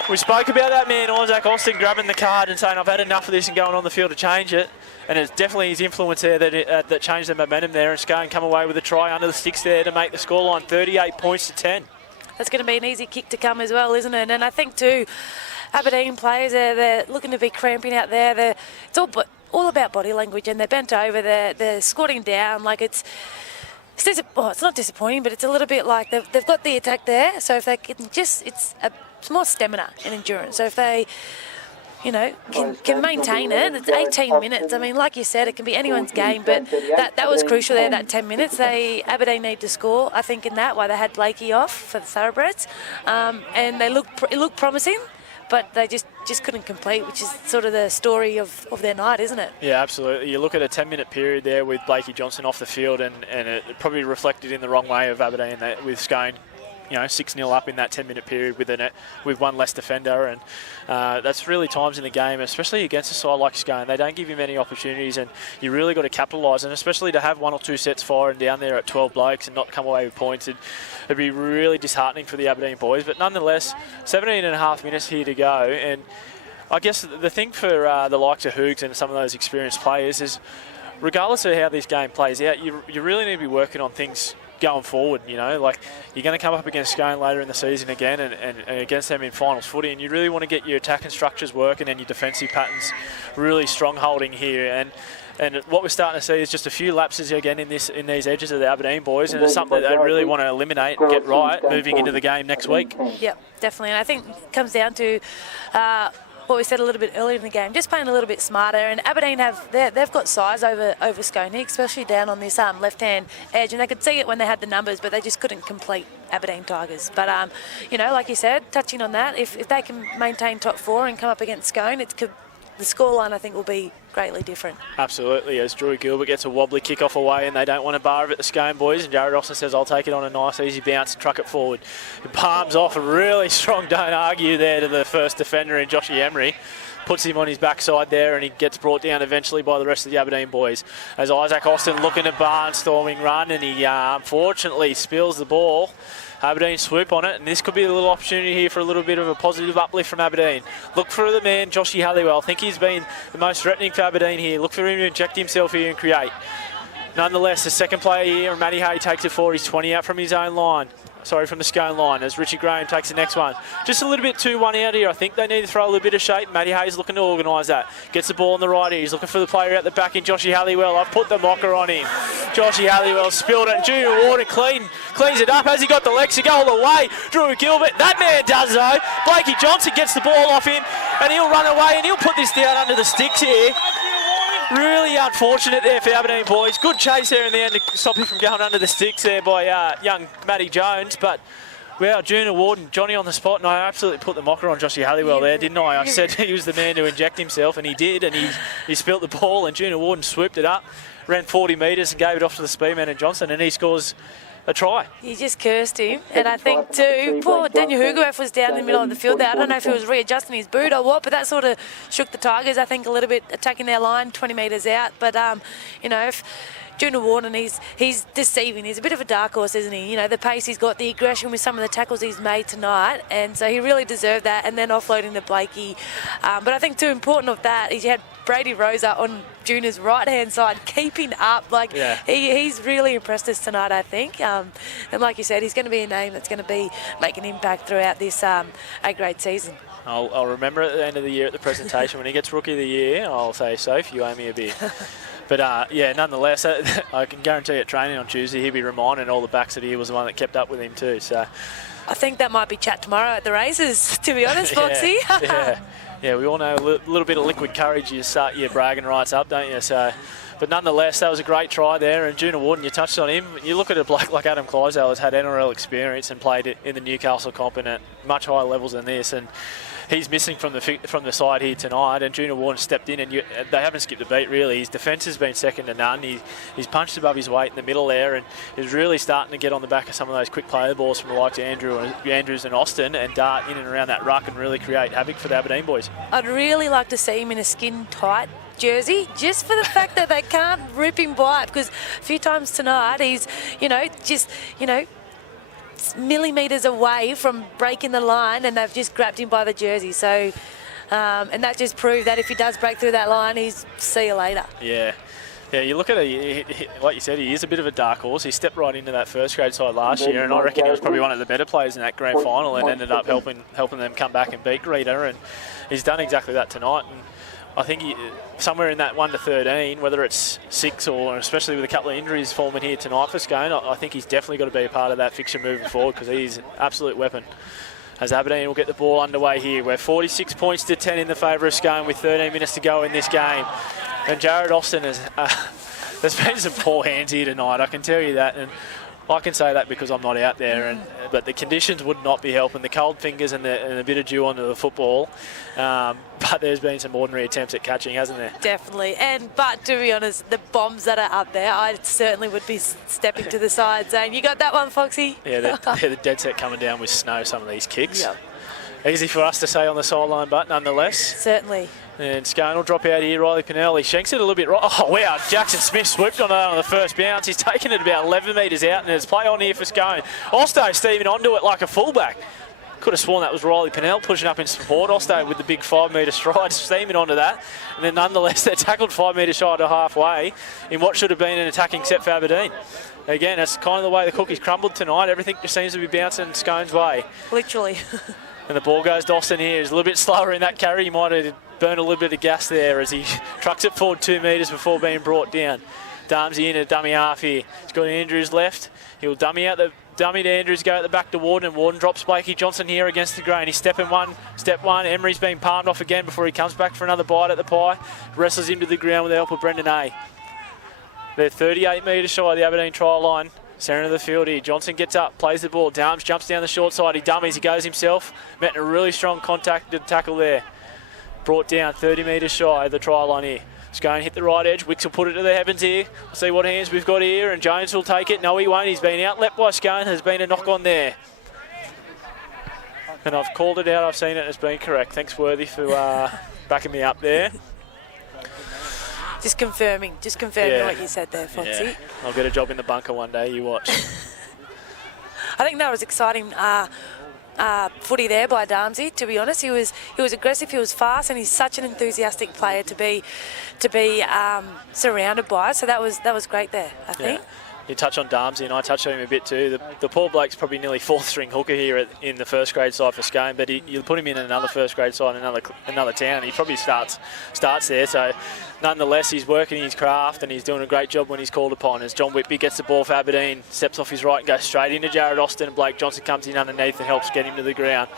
We spoke about that man, Isaac Austin, grabbing the card and saying, I've had enough of this and going on the field to change it. And it's definitely his influence there that changed the momentum there, and Scone come away with a try under the sticks there to make the scoreline 38 points to 10. That's going to be an easy kick to come as well, isn't it? And I think too, Aberdeen players, they're looking to be cramping out there. It's all about body language, and they're bent over, they're squatting down. Like it's not disappointing, but it's a little bit like they've got the attack there. So if they can it's more stamina and endurance. So if they, can maintain it. It's 18 minutes. I mean, like you said, it can be anyone's game, but that was crucial there, that 10 minutes. Aberdeen need to score, I think, in that, why they had Blakey off for the Thoroughbreds. And it looked promising, but they just couldn't complete, which is sort of the story of their night, isn't it? Yeah, absolutely. You look at a 10-minute period there with Blakey Johnson off the field, and it probably reflected in the wrong way of Aberdeen with Scone, 6-0 up in that 10-minute period with one less defender, and that's really times in the game, especially against a side like Scone. They don't give you many opportunities, and you really got to capitalise, and especially to have one or two sets firing down there at 12 blokes and not come away with points, it'd be really disheartening for the Aberdeen boys. But nonetheless, 17 and a half minutes here to go, and I guess the thing for the likes of Hoogs and some of those experienced players is, regardless of how this game plays out, you really need to be working on things going forward. Like, you're going to come up against Scone later in the season again, and against them in finals footy, and you really want to get your attacking structures working and your defensive patterns really strong holding here. And what we're starting to see is just a few lapses again in these edges of the Aberdeen boys, and it's something that they really want to eliminate and get right moving into the game next week. Yep, definitely. And I think it comes down to what we said a little bit earlier in the game, just playing a little bit smarter. And Aberdeen they've got size over Scone, especially down on this left-hand edge, and they could see it when they had the numbers, but they just couldn't complete Aberdeen Tigers. But like you said, touching on that, if they can maintain top four and come up against Scone, the scoreline, I think, will be greatly different. Absolutely, as Drew Gilbert gets a wobbly kick-off away, and they don't want to bar it, the Scone boys, and Jared Austin says, I'll take it on a nice easy bounce and truck it forward. It palms off a really strong don't argue there to the first defender in Joshy Emery. Puts him on his backside there, and he gets brought down eventually by the rest of the Aberdeen boys. As Isaac Austin looking at barnstorming run, and he unfortunately spills the ball. Aberdeen swoop on it, and this could be a little opportunity here for a little bit of a positive uplift from Aberdeen. Look for the man, Joshy Halliwell. I think he's been the most threatening for Aberdeen here. Look for him to inject himself here and create. Nonetheless, the second player here, Matty Hay, takes it forward. He's 20 out from his own line. From the Scone line, as Richie Graham takes the next one. Just a little bit 2-1 out here. I think they need to throw a little bit of shape. Matty Hayes looking to organise that. Gets the ball on the right here. He's looking for the player out the back in Joshy Halliwell. I've put the mocker on him. Joshy Halliwell spilled it. Junior Warden cleans it up. Has he got the legs to go all the way? Drew Gilbert. That man does, though. Blakey Johnson gets the ball off him, and he'll run away, and he'll put this down under the sticks here. Really unfortunate there for Aberdeen boys. Good chase there in the end to stop him from going under the sticks there by young Matty Jones. But, well, Junior Warden, Johnny on the spot, and I absolutely put the mocker on Joshy Halliwell there, didn't I? I said he was the man to inject himself, and he did, and he spilt the ball, and Junior Warden swooped it up, ran 40 metres and gave it off to the speedman and Johnson, and he scores a try. You just cursed him, and I think too, poor Daniel Hugoef was down in the middle of the field there. I don't know if he was readjusting his boot or what, but that sort of shook the Tigers, I think, a little bit, attacking their line 20 metres out. But, if Junior Warden, he's deceiving. He's a bit of a dark horse, isn't he? The pace he's got, the aggression with some of the tackles he's made tonight, and so he really deserved that, and then offloading to Blakey. But I think too important of that is you had Brady Rosa on Junior's right-hand side, keeping up. He's really impressed us tonight, I think. And like you said, he's going to be a name that's going to be making an impact throughout this A-grade season. I'll remember at the end of the year at the presentation, when he gets Rookie of the Year, I'll say, Soph, you owe me a beer. But, nonetheless, I can guarantee at training on Tuesday he'll be reminding all the backs that he was the one that kept up with him too. So, I think that might be chat tomorrow at the races, to be honest, Foxy. Yeah, we all know a little bit of liquid courage, you start your bragging rights up, don't you? So, but nonetheless, that was a great try there. And Junior Warden, you touched on him. You look at a bloke like Adam Clydesdale, has had NRL experience and played it in the Newcastle comp and at much higher levels than this. And he's missing from the side here tonight, and Junior Warden stepped in, and they haven't skipped a beat really. His defence has been second to none. He's punched above his weight in the middle there, and is really starting to get on the back of some of those quick player balls from the likes of Andrews and Austin, and dart in and around that ruck and really create havoc for the Aberdeen boys. I'd really like to see him in a skin tight jersey, just for the fact that they can't rip him by, because a few times tonight he's millimetres away from breaking the line, and they've just grabbed him by the jersey. So, and that just proved that if he does break through that line, he's see you later. Yeah, you look at it, like you said, he is a bit of a dark horse. He stepped right into that first grade side last year, and I reckon he was probably one of the better players in that grand final, and ended up helping them come back and beat Rita, and he's done exactly that tonight. And I think somewhere in that 1 to 13, whether it's 6 or especially with a couple of injuries forming here tonight for Scone, I think he's definitely got to be a part of that fixture moving forward, because he's an absolute weapon. as Aberdeen will get the ball underway here. We're 46 points to 10 in the favour of Scone with 13 minutes to go in this game. And Jared Austin has... there's been some poor hands here tonight, I can tell you that. And I can say that because I'm not out there, but the conditions would not be helping. The cold fingers and a bit of dew onto the football. But there's been some ordinary attempts at catching, hasn't there? Definitely. But to be honest, the bombs that are up there, I certainly would be stepping to the side saying, you got that one, Foxy? Yeah, they're the dead set coming down with snow, some of these kicks. Yep. Easy for us to say on the sideline, but nonetheless. Certainly. And Scone will drop out here. Riley Pennell, he shanks it a little bit right. Oh, wow. Jackson Smith swooped on that on the first bounce. He's taken it about 11 metres out, and there's play on here for Scone. Osto steaming onto it like a fullback. Could have sworn that was Riley Pennell pushing up in support. Osto with the big 5 metre stride, steaming onto that. And then nonetheless, they're tackled 5 metres shy to halfway in what should have been an attacking set for Aberdeen. Again, that's kind of the way the cookies crumbled tonight. Everything just seems to be bouncing Scone's way. Literally. And the ball goes to Austin here. He's a little bit slower in that carry. He might have burned a little bit of gas there as he trucks it forward 2 metres before being brought down. Darmsy in a dummy half here. He's got Andrews left. He'll dummy out the dummy to Andrews, go at the back to Warden, and Warden drops Blakey Johnson here against the grain. He's step one. Emery's being palmed off again before he comes back for another bite at the pie. Wrestles him to the ground with the help of Brendan A. They're 38 metres shy of the Aberdeen try line. Centre of the field here. Johnson gets up, plays the ball. Darms jumps down the short side. He dummies, he goes himself. Met in a really strong contacted tackle there. Brought down 30 metres shy of the try line here. Scone hit the right edge. Wicks will put it to the heavens here. We'll see what hands we've got here, and Jones will take it. No, he won't. He's been outlet by Scone. There's been a knock on there. And I've called it out. I've seen it as being correct. Thanks, Worthy, for backing me up there. Just confirming what you said there, Foxy. Yeah. I'll get a job in the bunker one day, you watch. I think that was exciting footy there by Darmsy, to be honest. He was aggressive, he was fast, and he's such an enthusiastic player to be surrounded by. So that was great there, I think. Yeah. You touch on Darmsy, and I touched on him a bit too. The poor bloke's probably nearly fourth string hooker here in the first grade side for Scone, but you put him in another first grade side in another town, he probably starts there. So nonetheless, he's working his craft and he's doing a great job when he's called upon. As John Whitby gets the ball for Aberdeen, steps off his right and goes straight into Jared Austin, and Blake Johnson comes in underneath and helps get him to the ground.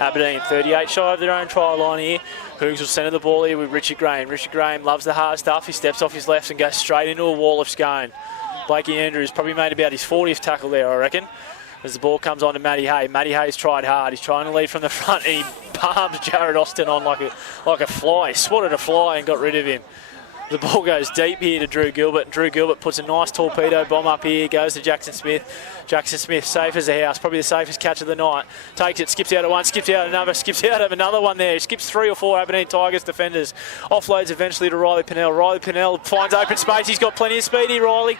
Aberdeen 38 shy of their own try line here. Hoogs will centre the ball here with Richard Graham. Richard Graham loves the hard stuff. He steps off his left and goes straight into a wall of Scone. Blakey Andrews probably made about his 40th tackle there, I reckon, as the ball comes on to Matty Hay. Matty Hay's tried hard. He's trying to lead from the front, and he palms Jared Austin on like a fly. He swatted a fly and got rid of him. The ball goes deep here to Drew Gilbert. Drew Gilbert puts a nice torpedo bomb up here. Goes to Jackson Smith. Jackson Smith, safe as a house. Probably the safest catch of the night. Takes it, skips out of one, skips out of another, skips out of another one there. Skips 3 or 4 Aberdeen Tigers defenders. Offloads eventually to Riley Pennell. Riley Pennell finds open space. He's got plenty of speed here, Riley.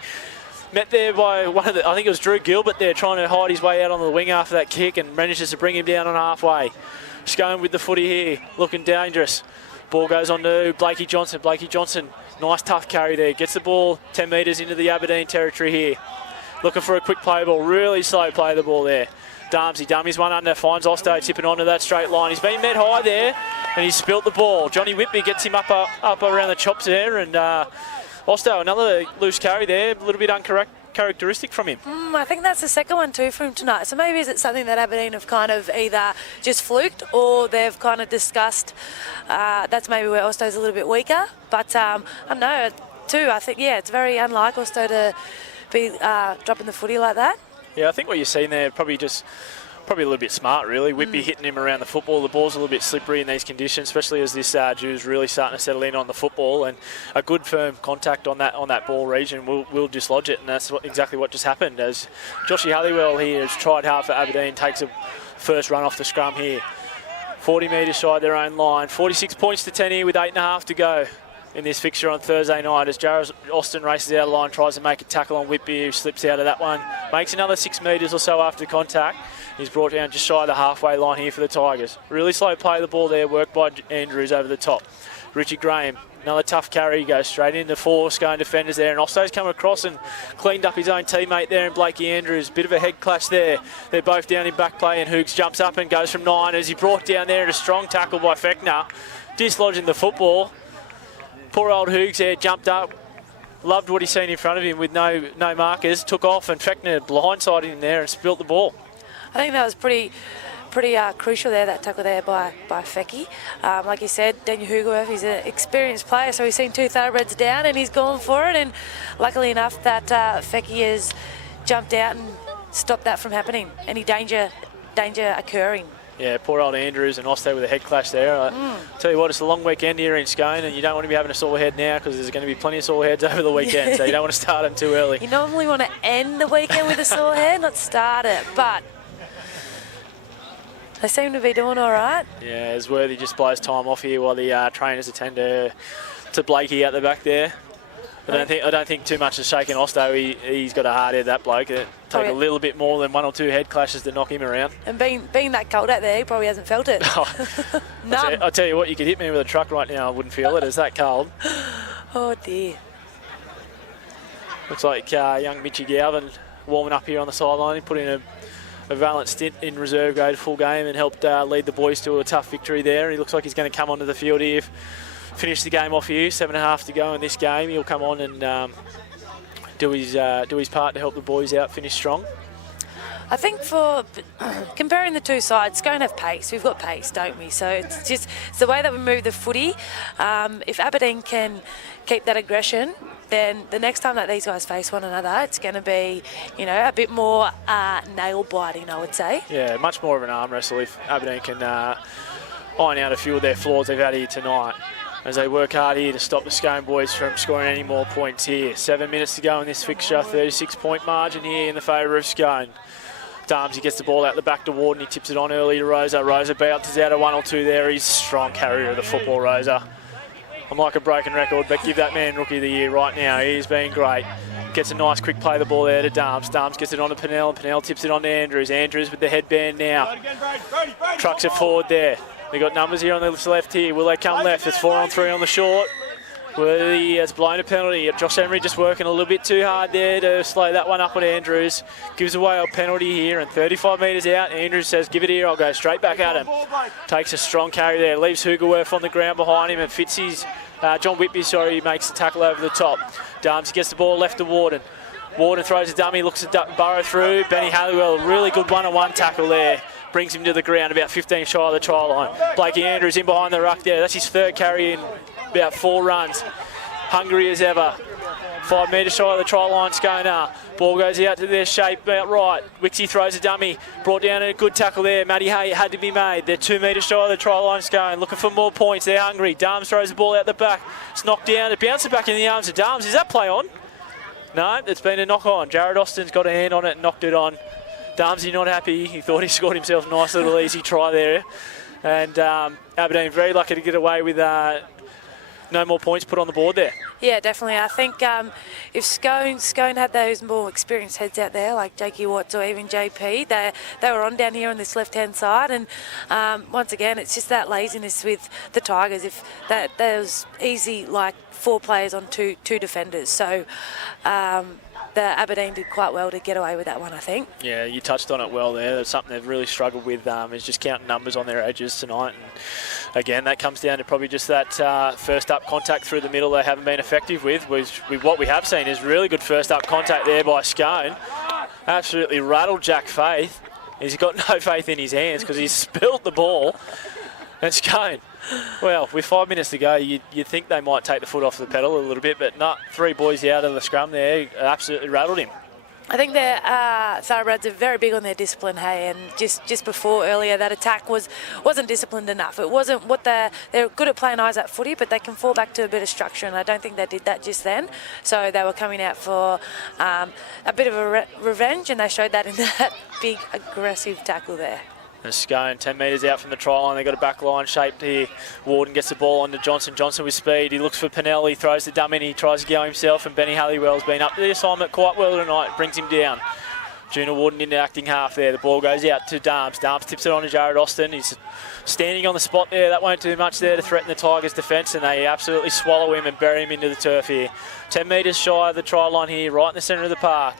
Met there by I think it was Drew Gilbert there, trying to hide his way out on the wing after that kick, and manages to bring him down on halfway. Just going with the footy here, looking dangerous. Ball goes on to Blakey Johnson. Blakey Johnson, nice tough carry there. Gets the ball 10 metres into the Aberdeen territory here. Looking for a quick play ball, really slow play the ball there. Darmsy dummies one under, finds Osto tipping onto that straight line. He's been met high there, and he's spilt the ball. Johnny Whitby gets him up around the chops there, and Osto, another loose carry there, a little bit uncharacteristic from him. I think that's the second one too from him tonight. So maybe is it something that Aberdeen have kind of either just fluked or they've kind of discussed that's maybe where Osto's a little bit weaker. But I don't know, too, I think, it's very unlike Osto to be dropping the footy like that. Yeah, I think what you're seeing there probably a little bit smart, really. Whitby hitting him around the football. The ball's a little bit slippery in these conditions, especially as this dew's really starting to settle in on the football, and a good firm contact on that ball region will dislodge it, and that's exactly what just happened. As Joshy Halliwell here has tried hard for Aberdeen, takes a first run off the scrum here. 40 metres shy their own line. 46 points to 10 here with 8.5 to go in this fixture on Thursday night, as Jared Austin races out of the line, tries to make a tackle on Whitby, who slips out of that one. Makes another 6 metres or so after contact. He's brought down just shy of the halfway line here for the Tigers. Really slow play of the ball there, worked by Andrews over the top. Richie Graham, another tough carry. He goes straight into 4 Scone defenders there, and Osto's come across and cleaned up his own teammate there in Blakey Andrews. Bit of a head clash there. They're both down in back play, and Hoogs jumps up and goes from 9 as he brought down there, and a strong tackle by Fechner, dislodging the football. Poor old Hoogs there jumped up, loved what he's seen in front of him with no markers, took off, and Fechner blindsided him there and spilt the ball. I think that was pretty pretty crucial there, that tackle there by Fecky. Like you said, Daniel Hugoev, he's an experienced player, so he's seen two thoroughbreds down and he's gone for it. And luckily enough that Fecky has jumped out and stopped that from happening. Any danger occurring. Yeah, poor old Andrews and Osto with a head clash there. I tell you what, it's a long weekend here in Scone, and you don't want to be having a sore head now because there's going to be plenty of sore heads over the weekend, so you don't want to start them too early. You normally want to end the weekend with a sore head, not start it, but they seem to be doing all right. Yeah, as Worthy just blows time off here while the trainers attend to Blakey at the back there. I don't think too much is shaking Osto. He's got a hard head, that bloke. It'll take a little bit more than one or two head clashes to knock him around. And being that cold out there, he probably hasn't felt it. I'll tell you what, you could hit me with a truck right now, I wouldn't feel it. It's that cold. Oh dear. Looks like young Mitchy Galvin warming up here on the sideline. He put in a valiant stint in reserve grade full game and helped lead the boys to a tough victory there. He looks like he's going to come onto the field here. Finish the game off here, 7.5 to go in this game. He'll come on and do his part to help the boys out finish strong. I think for comparing the two sides, Scone have pace. We've got pace, don't we? So it's the way that we move the footy. If Aberdeen can keep that aggression, then the next time that these guys face one another, it's going to be, a bit more nail biting, I would say. Yeah, much more of an arm wrestle if Aberdeen can iron out a few of their flaws they've had here tonight, as they work hard here to stop the Scone boys from scoring any more points here. 7 minutes to go in this fixture, 36-point margin here in the favour of Scone. Darmsy gets the ball out the back to Warden, he tips it on early to Rosa. Rosa bounces out a 1 or 2 there. He's a strong carrier of the football, Rosa. I'm like a broken record, but give that man Rookie of the Year right now. He's been great. Gets a nice quick play the ball there to Darms. Darms gets it on to Pennell, and Pennell tips it on to Andrews. Andrews with the headband now. Trucks it forward there. They've got numbers here on the left here. Will they come left? It's 4 on 3 on the short. Worthy has blown a penalty. Josh Emery just working a little bit too hard there to slow that one up on Andrews. Gives away a penalty here and 35 metres out. Andrews says, give it here, I'll go straight back at him. Takes a strong carry there. Leaves Hugerwerth on the ground behind him and Fitzy's, John Whitby, makes the tackle over the top. Darmsy gets the ball left to Warden. Warden throws a dummy, looks at Burrow through. Benny Halliwell, really good one-on-one tackle there. Brings him to the ground about 15 shy of the try line. Blakey Andrews in behind the ruck there. That's his third carry in about 4 runs. Hungry as ever. 5 metres shy of the try line, Scone. Ball goes out to their shape about right. Wixie throws a dummy. Brought down a good tackle there. Matty Hay had to be made. They're 2 metres shy of the try line, Scone. Looking for more points. They're hungry. Darms throws the ball out the back. It's knocked down. It bounces back in the arms of Darms. Is that play on? No, it's been a knock on. Jared Austin's got a hand on it and knocked it on. Darmsy not happy. He thought he scored himself a nice little easy try there. And Aberdeen very lucky to get away with no more points put on the board there. Yeah, definitely. I think if Scone had those more experienced heads out there, like Jakey Watts or even JP, they were on down here on this left-hand side. And once again, it's just that laziness with the Tigers. If that was easy, like 4 players on two defenders. So the Aberdeen did quite well to get away with that one, I think. Yeah, you touched on it well there. That's something they've really struggled with, is just counting numbers on their edges tonight. And again, that comes down to probably just that first up contact through the middle they haven't been effective with. What we have seen is really good first up contact there by Scone. Absolutely rattled Jack Faith. He's got no faith in his hands because he's spilt the ball. And Scone, well, with 5 minutes to go, you'd think they might take the foot off the pedal a little bit, but not. 3 boys out of the scrum there absolutely rattled him. I think their thoroughbreds are very big on their discipline, hey, and just before earlier, that attack wasn't disciplined enough. It wasn't what they're good at playing eyes at footy, but they can fall back to a bit of structure, and I don't think they did that just then. So they were coming out for a bit of a revenge, and they showed that in that big aggressive tackle there. And Scone 10 metres out from the try line. They've got a back line shaped here. Warden gets the ball on to Johnson. Johnson with speed. He looks for Pennell. He throws the dummy and he tries to go himself. And Benny Halliwell's been up to the assignment quite well tonight. Brings him down. Junior Warden into acting half there. The ball goes out to Darms. Darms tips it on to Jared Austin. He's standing on the spot there. That won't do much there to threaten the Tigers' defence. And they absolutely swallow him and bury him into the turf here. 10 metres shy of the try line here, right in the centre of the park.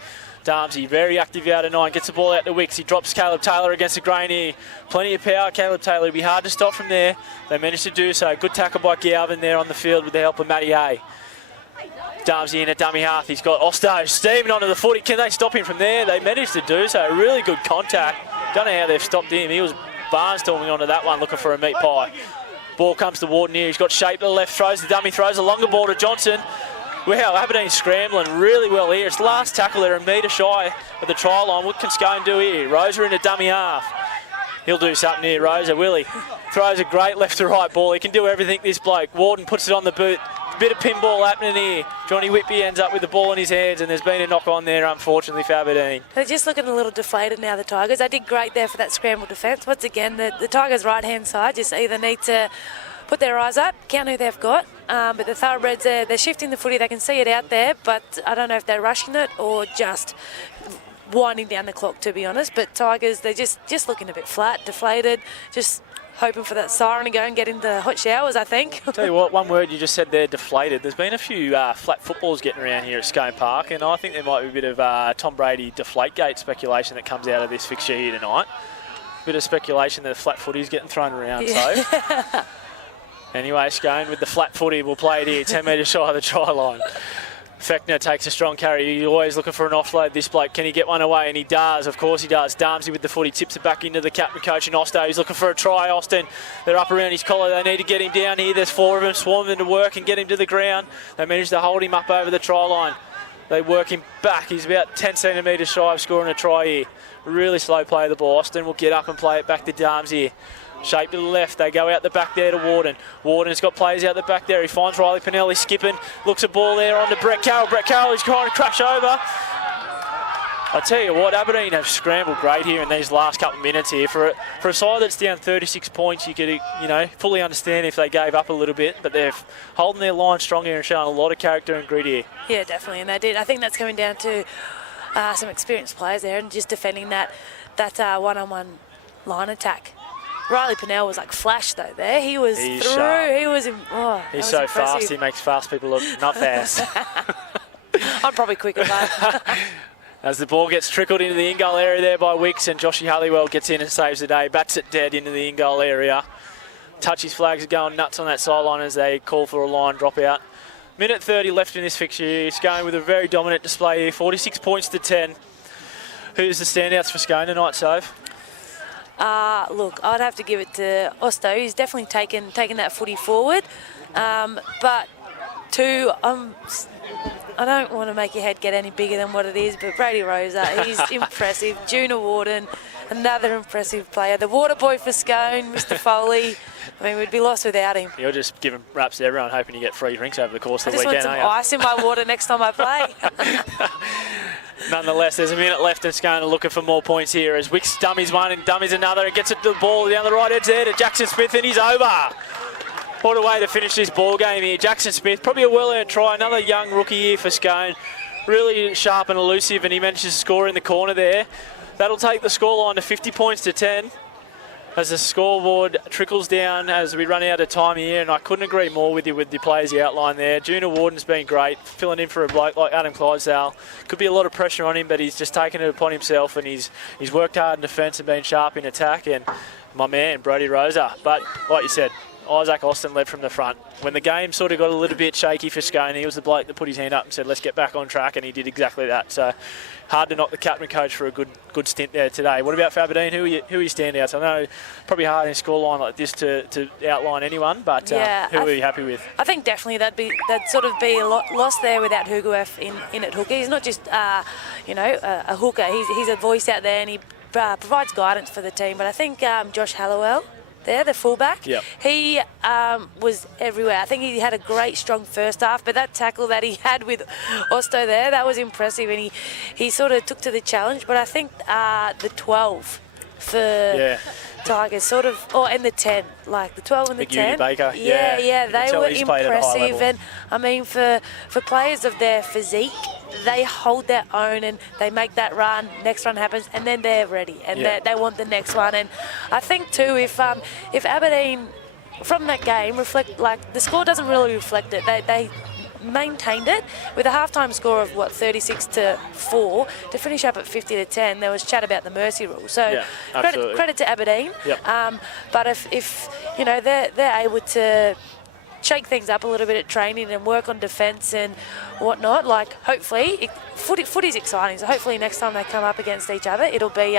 Darmsy, very active out of 9, gets the ball out to Wicks. He drops Caleb Taylor against the grain here. Plenty of power, Caleb Taylor. It'll be hard to stop from there. They managed to do so. Good tackle by Galvin there on the field with the help of Matty Hay. Darmsy in a dummy half. He's got Osto steaming onto the footy. Can they stop him from there? They managed to do so. Really good contact. Don't know how they've stopped him. He was barnstorming onto that one, looking for a meat pie. Ball comes to Warden here. He's got shape to the left, throws the dummy, throws a longer ball to Johnson. Wow, Aberdeen scrambling really well here. It's the last tackle. They're a metre shy of the try line. What can Scone do here? Rosa in a dummy half. He'll do something here, Rosa, will he? Throws a great left to right ball. He can do everything, this bloke. Warden puts it on the boot. Bit of pinball happening here. Johnny Whitby ends up with the ball in his hands, and there's been a knock on there, unfortunately, for Aberdeen. They're just looking a little deflated now, the Tigers. They did great there for that scramble defence. Once again, the Tigers' right-hand side just either need to put their eyes up, count who they've got. But the thoroughbreds, they're shifting the footy. They can see it out there, but I don't know if they're rushing it or just winding down the clock, to be honest. But Tigers, they're just looking a bit flat, deflated, just hoping for that siren to go and get into hot showers, I think. Tell you what, one word you just said there, deflated. There's been a few flat footballs getting around here at Scone Park, and I think there might be a bit of Tom Brady Deflategate speculation that comes out of this fixture here tonight. Bit of speculation that the flat footy's getting thrown around, Yeah. so... Anyway, Scone with the flat footy will play it here, 10 metres shy of the try line. Fechner takes a strong carry. He's always looking for an offload, this bloke. Can he get one away? And he does. Of course he does. Darmsey with the footy, tips it back into the captain coach and Osto. He's looking for a try. Austin, they're up around his collar. They need to get him down here. There's four of them swarming to work and get him to the ground. They manage to hold him up over the try line. They work him back. He's about 10 centimetres shy of scoring a try here. Really slow play of the ball. Austin will get up and play it back to Darmsey. Shape to the left. They go out the back there to Warden. Warden's got players out the back there. He finds Riley Pinelli skipping. Looks a ball there on to Brett Carroll. Brett Carroll is trying to crash over. I tell you what, Aberdeen have scrambled great here in these last couple of minutes here. For a side that's down 36 points, you could fully understand if they gave up a little bit, but they're holding their line strong here and showing a lot of character and grit here. Yeah, definitely, and they did. I think that's coming down to some experienced players there and just defending that one-on-one line attack. Riley Pinnell was like flash though there. He was He's through. sharp. He was. He's so impressive. fast. He makes fast people look not fast. I'm probably quicker though. As the ball gets trickled into the in-goal area there by Wicks, and Joshy Halliwell gets in and saves the day. Bats it dead into the in-goal area. Touchy's flags are going nuts on that sideline as they call for a line dropout. Minute 30 left in this fixture here. Scone with a very dominant display here. 46 points to 10. Who's the standouts for Scone tonight, Soph? Look, I'd have to give it to Osto. He's definitely taken that footy forward. But two, I don't want to make your head get any bigger than what it is, but Brady Rosa, he's impressive. Juna Warden, another impressive player. The water boy for Scone, Mr. Foley. I mean, we'd be lost without him. You're just giving raps to everyone, hoping you get free drinks over the course of the I weekend, just want some ice in my water next time I play. Nonetheless, there's a minute left and Scone looking for more points here as Wicks dummies one and dummies another. It gets it to the ball down the right edge there to Jackson Smith, and he's over. What a way to finish this ball game here. Jackson Smith, probably a well-earned try. Another young rookie here for Scone. Really sharp and elusive, and he manages to score in the corner there. That'll take the scoreline to 50 points to 10 as the scoreboard trickles down as we run out of time here, and I couldn't agree more with you with the players you outlined there. Juna Warden's been great, filling in for a bloke like Adam Clydesdale. Could be a lot of pressure on him, but he's just taken it upon himself, and he's worked hard in defence and been sharp in attack. And my man, Brody Rosa. But like you said, Isaac Austin led from the front. When the game sort of got a little bit shaky for Scone, he was the bloke that put his hand up and said, let's get back on track, and he did exactly that. So hard to knock the captain coach for a good stint there today. What about for Aberdeen? Who are your standouts? I know probably hard in a scoreline like this to outline anyone, but who are you happy with? I think definitely that'd sort of be a lot lost there without Huguef in at hooker. He's not just a hooker. He's a voice out there, and he provides guidance for the team. But I think Josh Halliwell there, the fullback, yep. He was everywhere. I think he had a great, strong first half, but that tackle that he had with Osto there, that was impressive, and he sort of took to the challenge. But I think the 12 for Tigers sort of, and the 10, like the 12 and the 10. Baker. Yeah, they were impressive. And I mean, for players of their physique, they hold their own and they make that run, next run happens, and then they're ready and they want the next one. And I think too, if Aberdeen from that game reflect, like the score doesn't really reflect it, they maintained it with a halftime score of 36-4 to finish up at 50-10. There was chat about the mercy rule, so credit to Aberdeen. Yep. But if they're able to shake things up a little bit at training and work on defence and whatnot, like hopefully footy's exciting, so hopefully next time they come up against each other it'll be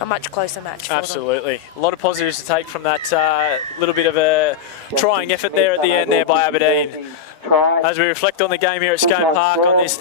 a much closer match for them. Absolutely. A lot of positives to take from that little bit of a trying effort there at the end there by Aberdeen. As we reflect on the game here at Scone Park on this